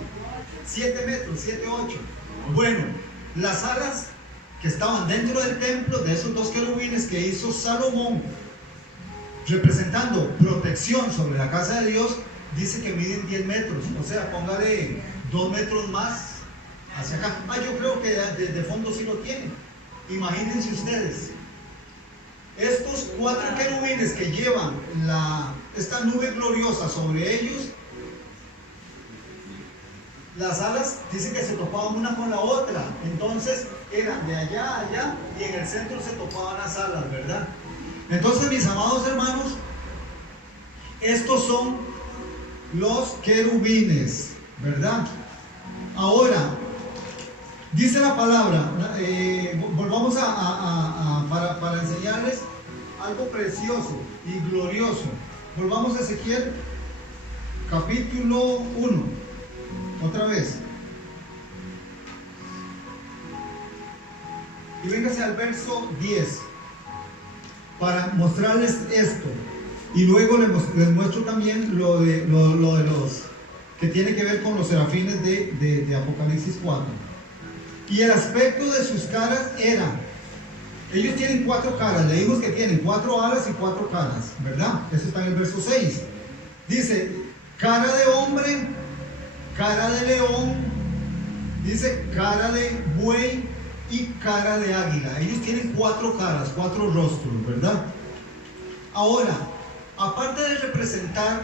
7 metros, 7, 8. Bueno, las alas que estaban dentro del templo de esos 2 querubines que hizo Salomón, representando protección sobre la casa de Dios, dice que miden 10 metros. O sea, póngale 2 metros más hacia acá. Yo creo que desde fondo sí lo tienen. Imagínense ustedes, estos 4 querubines que llevan esta nube gloriosa sobre ellos, las alas dicen que se topaban una con la otra. Entonces eran de allá a allá, y en el centro se topaban las alas, ¿verdad? Entonces, mis amados hermanos, estos son los querubines, ¿verdad? Ahora, dice la palabra, volvamos para enseñarles algo precioso y glorioso. Volvamos a Ezequiel, capítulo 1, otra vez. Y véngase al verso 10. Para mostrarles esto, y luego les muestro también lo de los que tiene que ver con los serafines de Apocalipsis 4. Y el aspecto de sus caras era, ellos tienen 4 caras, leímos que tienen 4 alas y 4 caras, ¿verdad? Eso está en el verso 6. Dice, cara de hombre, cara de león, dice cara de buey y cara de águila. Ellos tienen 4 caras, 4 rostros, ¿verdad? Ahora, aparte de representar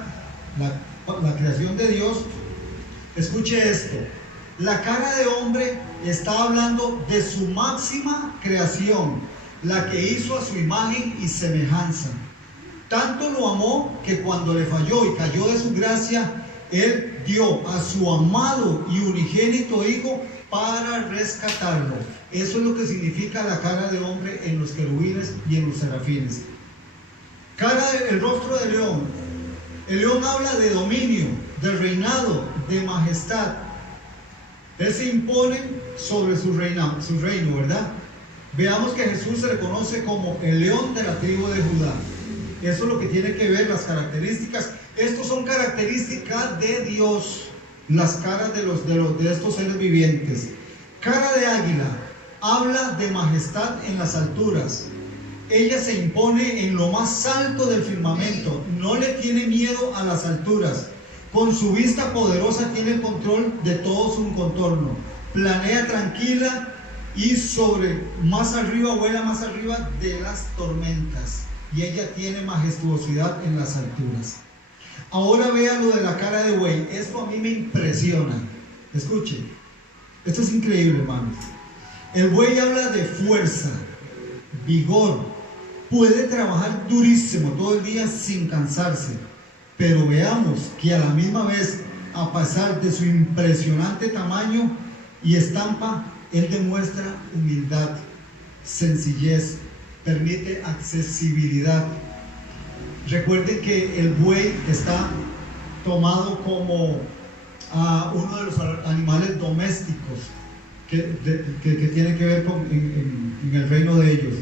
la creación de Dios, escuche esto: la cara de hombre está hablando de su máxima creación, la que hizo a su imagen y semejanza. Tanto lo amó que cuando le falló y cayó de su gracia, Él dio a su amado y unigénito Hijo para rescatarlo. Eso es lo que significa la cara de hombre en los querubines y en los serafines. El rostro de león. El león habla de dominio, de reinado, de majestad. Él se impone sobre su reino, ¿verdad? Veamos que Jesús se le conoce como el león de la tribu de Judá. Eso es lo que tiene que ver las características. Estos son características de Dios, las caras de estos seres vivientes. Cara de águila. habla de majestad en las alturas. Ella se impone en lo más alto del firmamento, no le tiene miedo a las alturas. Con su vista poderosa tiene el control de todo su contorno. Planea tranquila y vuela más arriba de las tormentas. Y ella tiene majestuosidad en las alturas. Ahora vea lo de la cara de buey. Esto a mí me impresiona. Escuchen, esto es increíble, hermanos. El buey habla de fuerza, vigor, puede trabajar durísimo todo el día sin cansarse, pero veamos que a la misma vez, a pesar de su impresionante tamaño y estampa, él demuestra humildad, sencillez, permite accesibilidad. Recuerden que el buey está tomado como uno de los animales domésticos que tiene que ver en el reino de ellos.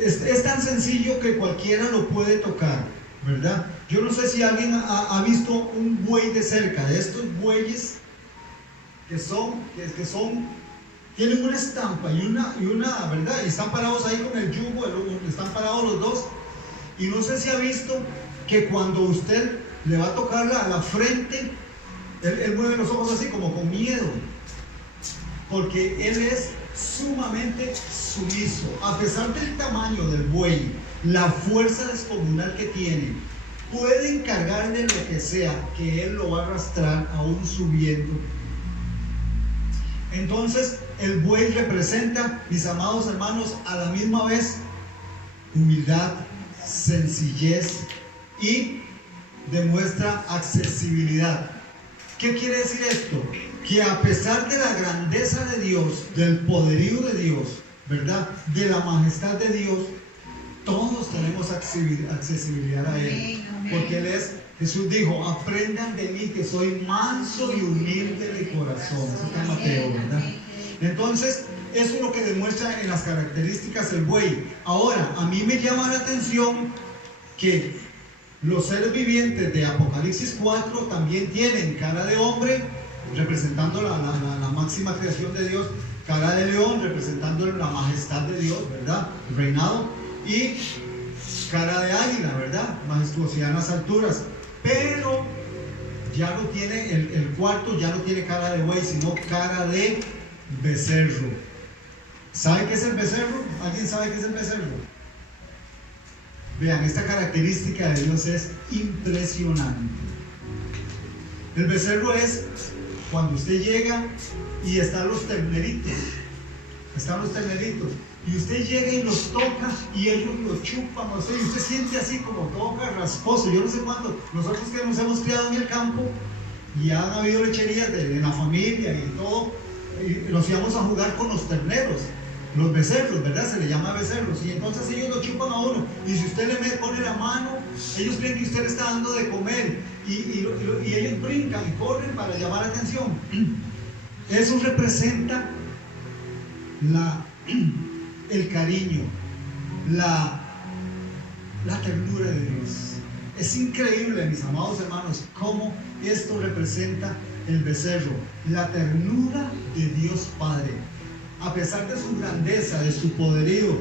Es tan sencillo que cualquiera lo puede tocar, ¿verdad? Yo no sé si alguien ha visto un buey de cerca, de estos bueyes que tienen una estampa y una, ¿verdad? Y están parados ahí con el yugo, están parados los dos. Y no sé si ha visto que cuando usted le va a tocar a la frente, él mueve los ojos así como con miedo, porque él es sumamente sumiso. A pesar del tamaño del buey, la fuerza descomunal que tiene, puede encargarle lo que sea, que él lo va a arrastrar aún subiendo. Entonces el buey representa, mis amados hermanos, a la misma vez humildad, sencillez y demuestra accesibilidad. ¿Qué quiere decir esto? Que a pesar de la grandeza de Dios, del poderío de Dios, ¿verdad?, de la majestad de Dios, todos tenemos accesibilidad a Él. Porque Jesús dijo: aprendan de mí que soy manso y humilde de corazón. Eso está en Mateo, ¿verdad? Entonces, eso es lo que demuestra en las características del buey. Ahora, a mí me llama la atención que los seres vivientes de Apocalipsis 4 también tienen cara de hombre, representando la máxima creación de Dios, cara de león, representando la majestad de Dios, ¿verdad?, el reinado, y cara de águila, ¿verdad?, majestuosidad en las alturas. Pero ya no tiene, el cuarto ya no tiene cara de buey, sino cara de becerro. ¿Sabe qué es el becerro? ¿Alguien sabe qué es el becerro? Vean, esta característica de Dios es impresionante. El becerro es cuando usted llega y están los terneritos, y usted llega y los toca y ellos lo chupan, o sea, y usted siente así como todo rasposo. Yo no sé cuánto, nosotros que nos hemos criado en el campo y han habido lecherías en la familia y todo, y nos íbamos a jugar con los terneros, los becerros, ¿verdad? Se le llama becerros, y entonces ellos lo chupan a uno, y si usted le pone la mano, ellos creen que usted le está dando de comer, y ellos brincan y corren para llamar la atención. Eso representa el cariño, la ternura de Dios. Es increíble, mis amados hermanos, cómo esto representa el becerro, la ternura de Dios Padre. A pesar de su grandeza, de su poderío,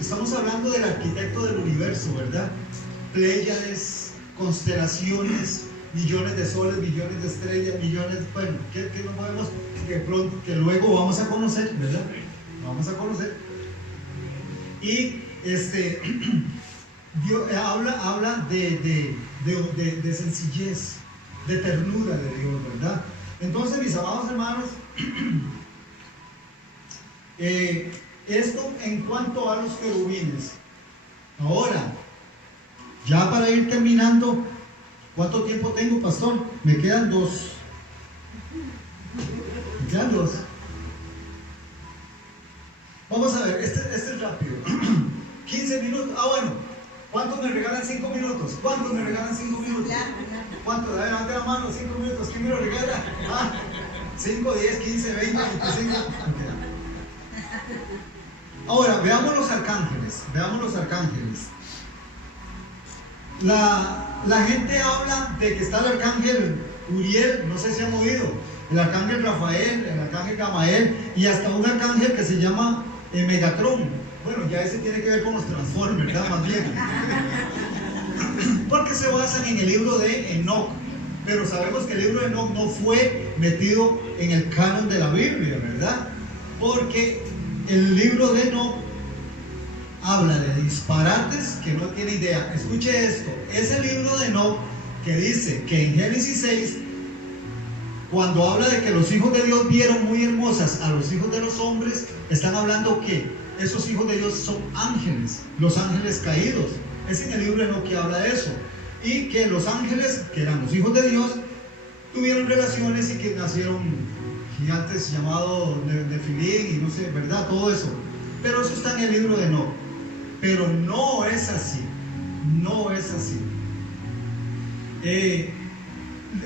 estamos hablando del arquitecto del universo, ¿verdad? Pléyades, constelaciones, millones de soles, millones de estrellas, millones, bueno, que no podemos, que luego vamos a conocer, ¿verdad? Vamos a conocer. Y Dios habla de sencillez, de ternura de Dios, ¿verdad? Entonces, mis amados hermanos, esto en cuanto a los querubines. Ahora, ya para ir terminando, ¿cuánto tiempo tengo, pastor? Me quedan dos. Vamos a ver, este es rápido. 15 minutos. Bueno, ¿cuántos me regalan 5 minutos? ¿Cuántos me regalan 5 minutos? ¿Cuántos? Levanta la mano, 5 minutos. ¿Quién me lo regala? 5, 10, 15, 20, 25. Ahora, veamos los arcángeles. La gente habla de que está el arcángel Uriel, no sé si han oído, el arcángel Rafael, el arcángel Gamael y hasta un arcángel que se llama Megatron. Bueno, ya ese tiene que ver con los Transformers, ¿verdad? Más bien. Porque se basan en el libro de Enoch. Pero sabemos que el libro de Enoch no fue metido en el canon de la Biblia, ¿verdad? Porque el libro de Enoch habla de disparates que no tiene idea. Escuche esto, es el libro de Enoch que dice que en Génesis 6, cuando habla de que los hijos de Dios vieron muy hermosas a los hijos de los hombres, están hablando que esos hijos de Dios son ángeles, los ángeles caídos. Es en el libro de Enoch que habla de eso. Y que los ángeles, que eran los hijos de Dios, tuvieron relaciones y que nacieron gigantes llamados Nefilín y no sé, ¿verdad? Todo eso. Pero eso está en el libro de Enoch. Pero no es así. No es así.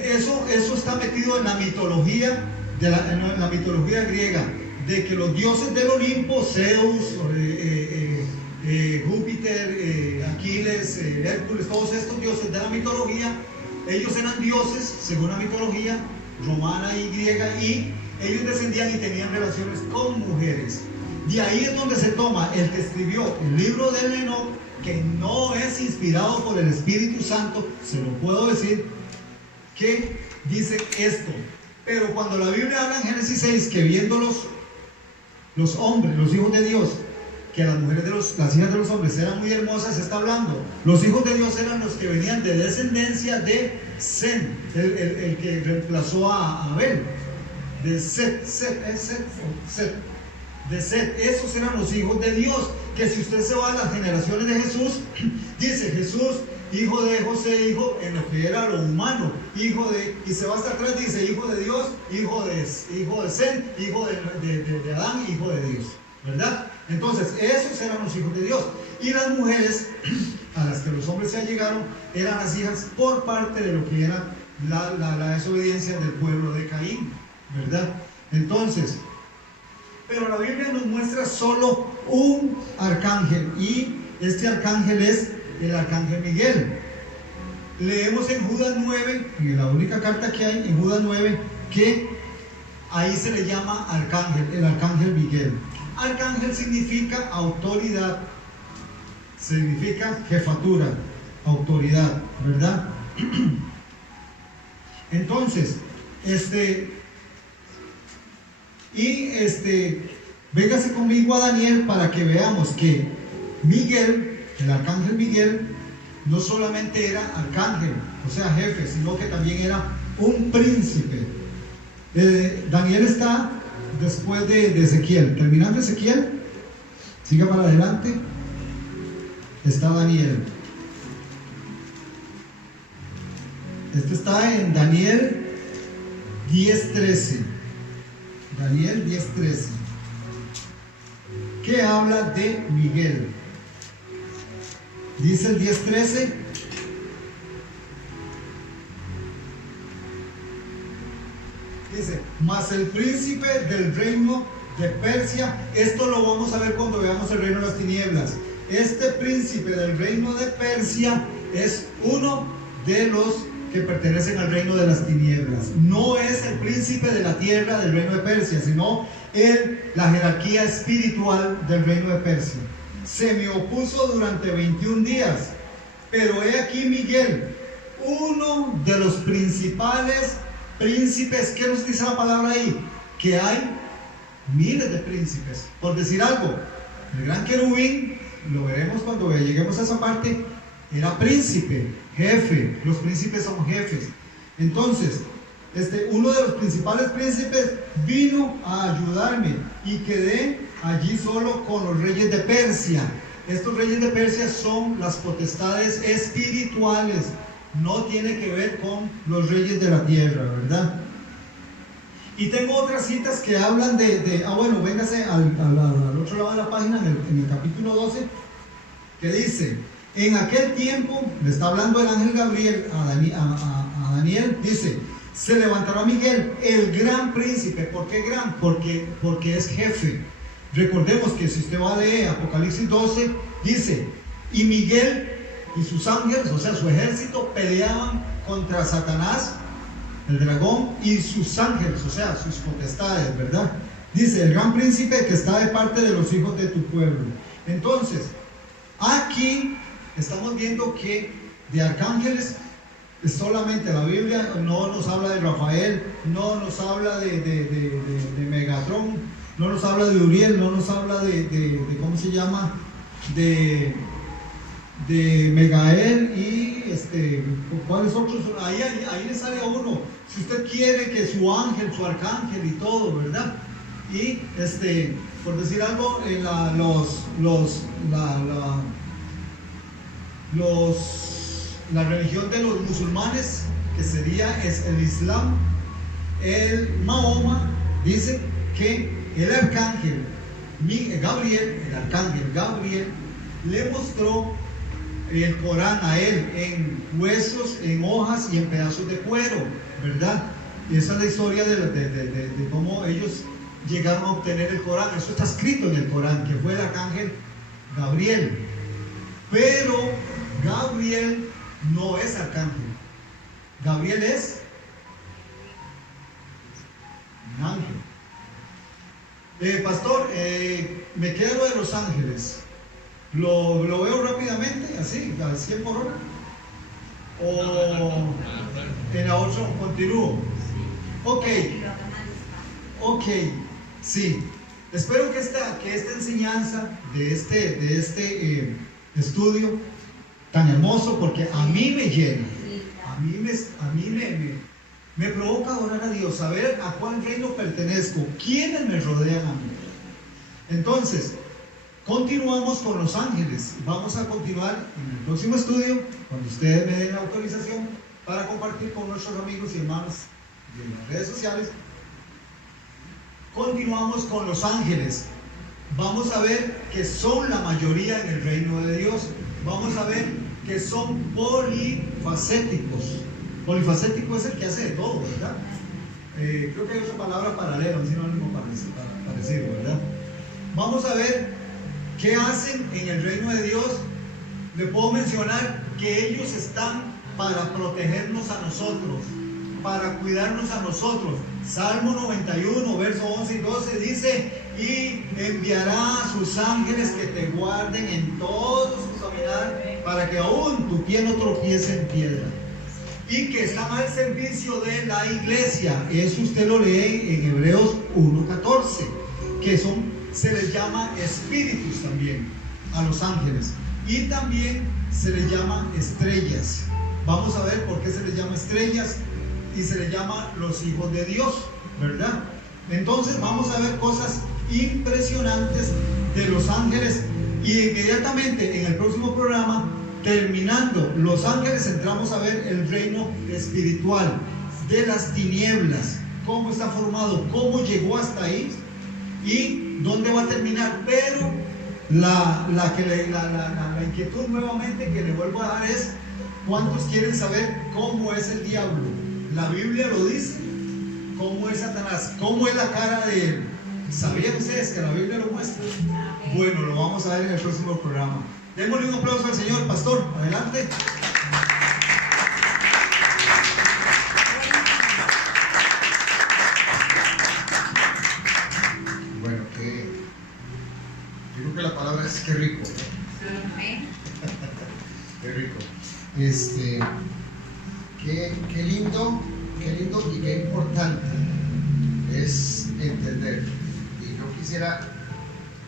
Eso está metido en la mitología, en la mitología griega, de que los dioses del Olimpo, Zeus, Júpiter, Aquiles, Hércules, todos estos dioses de la mitología, ellos eran dioses según la mitología romana y griega, y ellos descendían y tenían relaciones con mujeres. De ahí es donde se toma el que escribió el libro de Enoch, que no es inspirado por el Espíritu Santo, se lo puedo decir, que dice esto. Pero cuando la Biblia habla en Génesis 6 que viendo los hombres, los hijos de Dios, que las mujeres las hijas de los hombres eran muy hermosas, está hablando, los hijos de Dios eran los que venían de descendencia de Sem, el que reemplazó a Abel, de Set, de Set, esos eran los hijos de Dios. Que si usted se va a las generaciones de Jesús, dice Jesús, hijo de José, hijo en lo que era lo humano, hijo de, y se va hasta atrás, dice hijo de Dios, hijo de Set, hijo de Adán, hijo de Dios, ¿verdad? Entonces esos eran los hijos de Dios, y las mujeres a las que los hombres se allegaron eran las hijas por parte de lo que era la desobediencia del pueblo de Caín, ¿verdad? Entonces, pero la Biblia nos muestra solo un arcángel, y este arcángel es el arcángel Miguel. Leemos en Judas 9, en la única carta que hay, en Judas 9, que ahí se le llama arcángel, el arcángel Miguel. Arcángel significa autoridad, significa jefatura, autoridad, ¿verdad? Entonces, véngase conmigo a Daniel para que veamos que Miguel, el arcángel Miguel, no solamente era arcángel, o sea jefe, sino que también era un príncipe. Daniel está después de Ezequiel. Terminando Ezequiel, siga para adelante, está Daniel. Este está en Daniel 10:13. Daniel 10:13, que habla de Miguel. Dice el 10:13, dice, mas el príncipe del reino de Persia, esto lo vamos a ver cuando veamos el reino de las tinieblas. Este príncipe del reino de Persia es uno de los que pertenecen al reino de las tinieblas. No es el príncipe de la tierra del reino de Persia, sino la jerarquía espiritual del reino de Persia. Se me opuso durante 21 días, pero he aquí Miguel, uno de los principales príncipes. ¿Qué nos dice la palabra ahí? Que hay miles de príncipes. Por decir algo, el gran querubín, lo veremos cuando lleguemos a esa parte, era príncipe, jefe. Los príncipes son jefes. Entonces, uno de los principales príncipes vino a ayudarme y quedé allí solo con los reyes de Persia. Estos reyes de Persia son las potestades espirituales, no tiene que ver con los reyes de la tierra, ¿verdad? Y tengo otras citas que hablan bueno, véngase al otro lado de la página, en el capítulo 12, que dice: en aquel tiempo, le está hablando el ángel Gabriel a Daniel, dice: se levantará Miguel, el gran príncipe. ¿Por qué gran? Porque es jefe. Recordemos que si usted va a leer Apocalipsis 12, dice: y Miguel y sus ángeles, o sea su ejército, peleaban contra Satanás el dragón y sus ángeles, o sea, sus potestades, ¿verdad? Dice, el gran príncipe que está de parte de los hijos de tu pueblo. Entonces, aquí estamos viendo que de arcángeles solamente la Biblia no nos habla de Rafael, no nos habla de Megatron, no nos habla de Uriel, no nos habla de ¿cómo se llama? De Megael y ¿cuáles otros? Ahí le sale a uno, si usted quiere que su ángel, su arcángel y todo, ¿verdad? Y por decir algo, en la religión de los musulmanes, que sería el Islam, el Mahoma dice que el arcángel Gabriel le mostró el Corán a él en huesos, en hojas y en pedazos de cuero, ¿verdad? Y esa es la historia de cómo ellos llegaron a obtener el Corán. Eso está escrito en el Corán, que fue el arcángel Gabriel. Pero Gabriel no es arcángel. Gabriel es un ángel. Pastor, me queda lo de los ángeles. ¿Lo veo rápidamente, así, a 100 por hora? ¿O en la otra continúo? Ok, sí. Espero que esta enseñanza de este estudio tan hermoso, porque a mí me llena, a mí me provoca adorar a Dios, saber a cuál reino pertenezco, quiénes me rodean a mí. Entonces, continuamos con los ángeles. Vamos a continuar en el próximo estudio, cuando ustedes me den la autorización para compartir con nuestros amigos y hermanos de las redes sociales. Continuamos con los ángeles. Vamos a ver que son la mayoría en el reino de Dios. Vamos a ver que son polifacéticos. Polifacético es el que hace de todo, ¿verdad? Creo que hay otra palabra paralela, un sinónimo parecido, ¿verdad? Vamos a ver qué hacen en el reino de Dios. Le puedo mencionar que ellos están para protegernos a nosotros, para cuidarnos a nosotros. Salmo 91, verso 11 y 12 dice: y enviará a sus ángeles que te guarden en todo su caminar, para que aún tu pie no tropiece en piedra. Y que están al servicio de la iglesia. Eso usted lo lee en Hebreos 1:14, que se les llama espíritus también a los ángeles. Y también se les llama estrellas. Vamos a ver por qué se les llama estrellas y se les llama los hijos de Dios, ¿verdad? Entonces vamos a ver cosas impresionantes de los ángeles, y inmediatamente en el próximo programa, terminando los ángeles, entramos a ver el reino espiritual de las tinieblas, cómo está formado, cómo llegó hasta ahí y dónde va a terminar. Pero la inquietud nuevamente que le vuelvo a dar es: ¿cuántos quieren saber cómo es el diablo? La Biblia lo dice. ¿Cómo es Satanás? ¿Cómo es la cara de él? ¿Sabían ustedes que la Biblia lo muestra? Bueno, lo vamos a ver en el próximo programa. Démosle un aplauso al Señor. Pastor, adelante. Bueno, yo creo que la palabra es qué rico, ¿no? Qué rico. Qué lindo y qué importante es entender. Y yo quisiera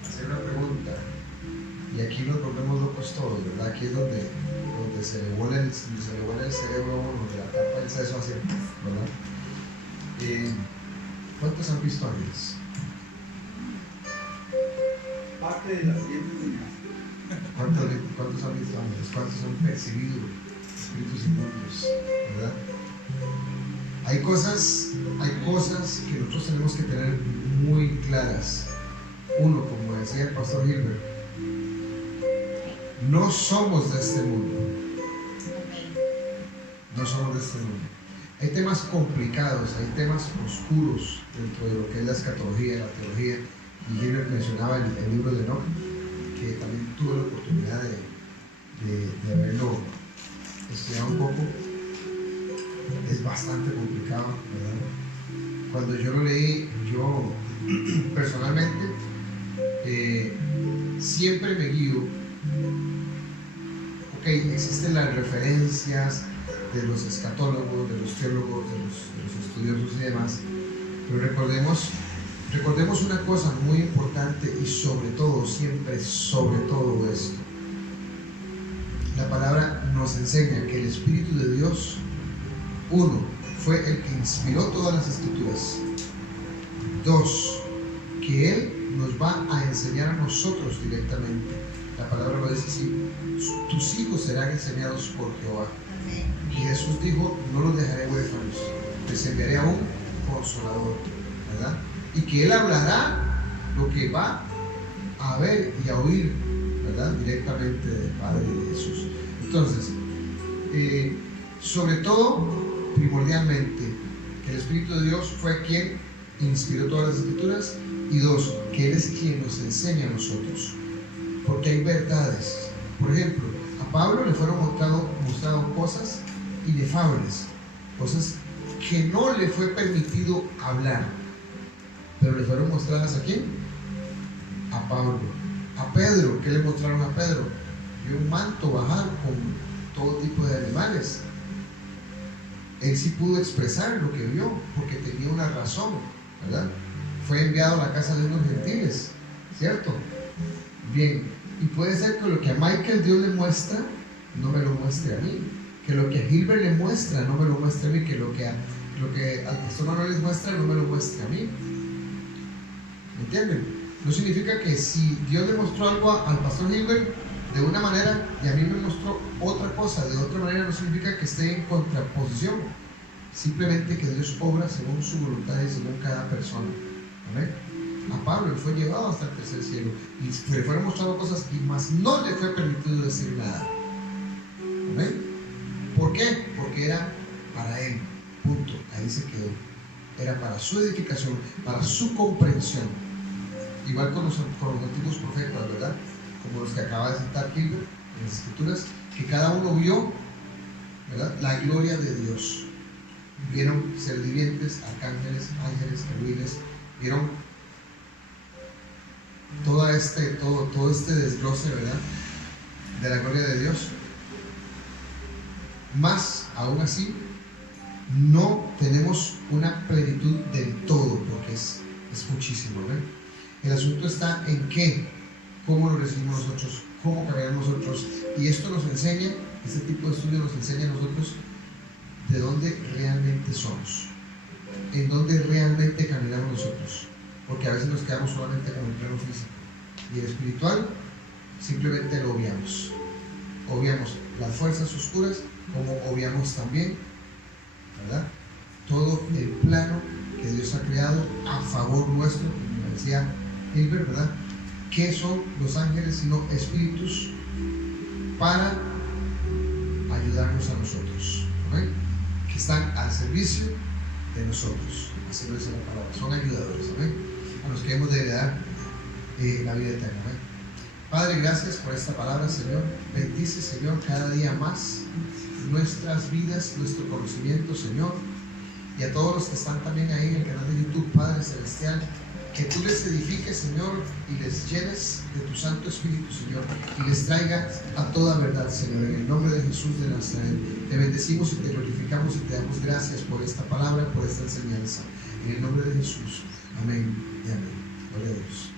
hacer una pregunta, y aquí nos volvemos locos todos, ¿verdad? Aquí es donde se le vuela el cerebro a uno, de la tapa del seso hacia, ¿verdad? ¿Cuántos han visto ángeles? Parte de la siguiente enseñanza. ¿Cuántos han visto ángeles? ¿Cuántos han percibido espíritus inmundos? ¿Verdad? Hay cosas que nosotros tenemos que tener muy claras. Uno, como decía el pastor Gilbert, no somos de este mundo. No somos de este mundo. Hay temas complicados, hay temas oscuros dentro de lo que es la escatología, la teología. Y Gilbert mencionaba el libro de Enoch, que también tuve la oportunidad de haberlo estudiado un poco. es bastante complicado, ¿verdad? Cuando yo lo leí, yo personalmente siempre me guío. Ok, existen las referencias de los escatólogos, de los teólogos, de los estudiosos y demás, pero recordemos una cosa muy importante y sobre todo, siempre sobre todo esto. La palabra nos enseña que el Espíritu de Dios, uno, fue el que inspiró todas las escrituras. Dos, que Él nos va a enseñar a nosotros directamente. La palabra lo dice así: tus hijos serán enseñados por Jehová. Y Jesús dijo: no los dejaré huérfanos, les enviaré a un consolador, ¿verdad? Y que Él hablará lo que va a ver y a oír, ¿verdad? Directamente del Padre y de Jesús. Entonces, sobre todo, primordialmente, que el Espíritu de Dios fue quien inspiró todas las escrituras, y dos, que Él es quien nos enseña a nosotros, porque hay verdades. Por ejemplo, a Pablo le fueron mostrado cosas inefables, cosas que no le fue permitido hablar, pero le fueron mostradas ¿a quién? A Pablo. A Pedro, ¿qué le mostraron a Pedro? Vio un manto bajar con todo tipo de animales. Él sí pudo expresar lo que vio, porque tenía una razón, ¿verdad? Fue enviado a la casa de unos gentiles, ¿cierto? Bien, y puede ser que lo que a Michael Dios le muestra, no me lo muestre a mí, que lo que a Gilbert le muestra, no me lo muestre a mí, que lo que al pastor Manuel les muestra, no me lo muestre a mí. ¿Me entienden? No significa que si Dios le mostró algo al pastor Gilbert de una manera y a mí me mostró otra cosa de otra manera, no significa que esté en contraposición. Simplemente que Dios obra según su voluntad y según cada persona. ¿Amén? A Pablo fue llevado hasta el tercer cielo y le fueron mostrando cosas y más no le fue permitido decir nada. ¿Amén? ¿Por qué? Porque era para él. Punto. Ahí se quedó. Era para su edificación, para su comprensión. Igual con los antiguos profetas, ¿verdad? Como los que acaba de citar Gilbert en las escrituras, que cada uno vio, ¿verdad?, la gloria de Dios. Vieron seres vivientes, arcángeles, ángeles, querubines, vieron todo este desglose, ¿verdad?, de la gloria de Dios. Más aún así, no tenemos una plenitud del todo, porque es muchísimo, ¿verdad? El asunto está en qué, cómo lo recibimos nosotros, cómo caminamos nosotros, y esto nos enseña, este tipo de estudio nos enseña a nosotros de dónde realmente somos, en dónde realmente caminamos nosotros, porque a veces nos quedamos solamente con el plano físico, y el espiritual simplemente lo obviamos las fuerzas oscuras, como obviamos también, ¿verdad?, todo el plano que Dios ha creado a favor nuestro, como decía Gilbert, ¿verdad? ¿Qué son los ángeles sino espíritus para ayudarnos a nosotros? ¿Amén? Que están al servicio de nosotros, así lo dice la palabra, son ayudadores, ¿amén?, a los que hemos de heredar la vida eterna. ¿Amén? Padre, gracias por esta palabra, Señor. Bendice, Señor, cada día más nuestras vidas, nuestro conocimiento, Señor, y a todos los que están también ahí en el canal de YouTube, Padre Celestial, que tú les edifiques, Señor, y les llenes de tu Santo Espíritu, Señor, y les traiga a toda verdad, Señor, en el nombre de Jesús de Nazaret. Te bendecimos y te glorificamos y te damos gracias por esta palabra, por esta enseñanza, en el nombre de Jesús. Amén y amén. Gloria a Dios.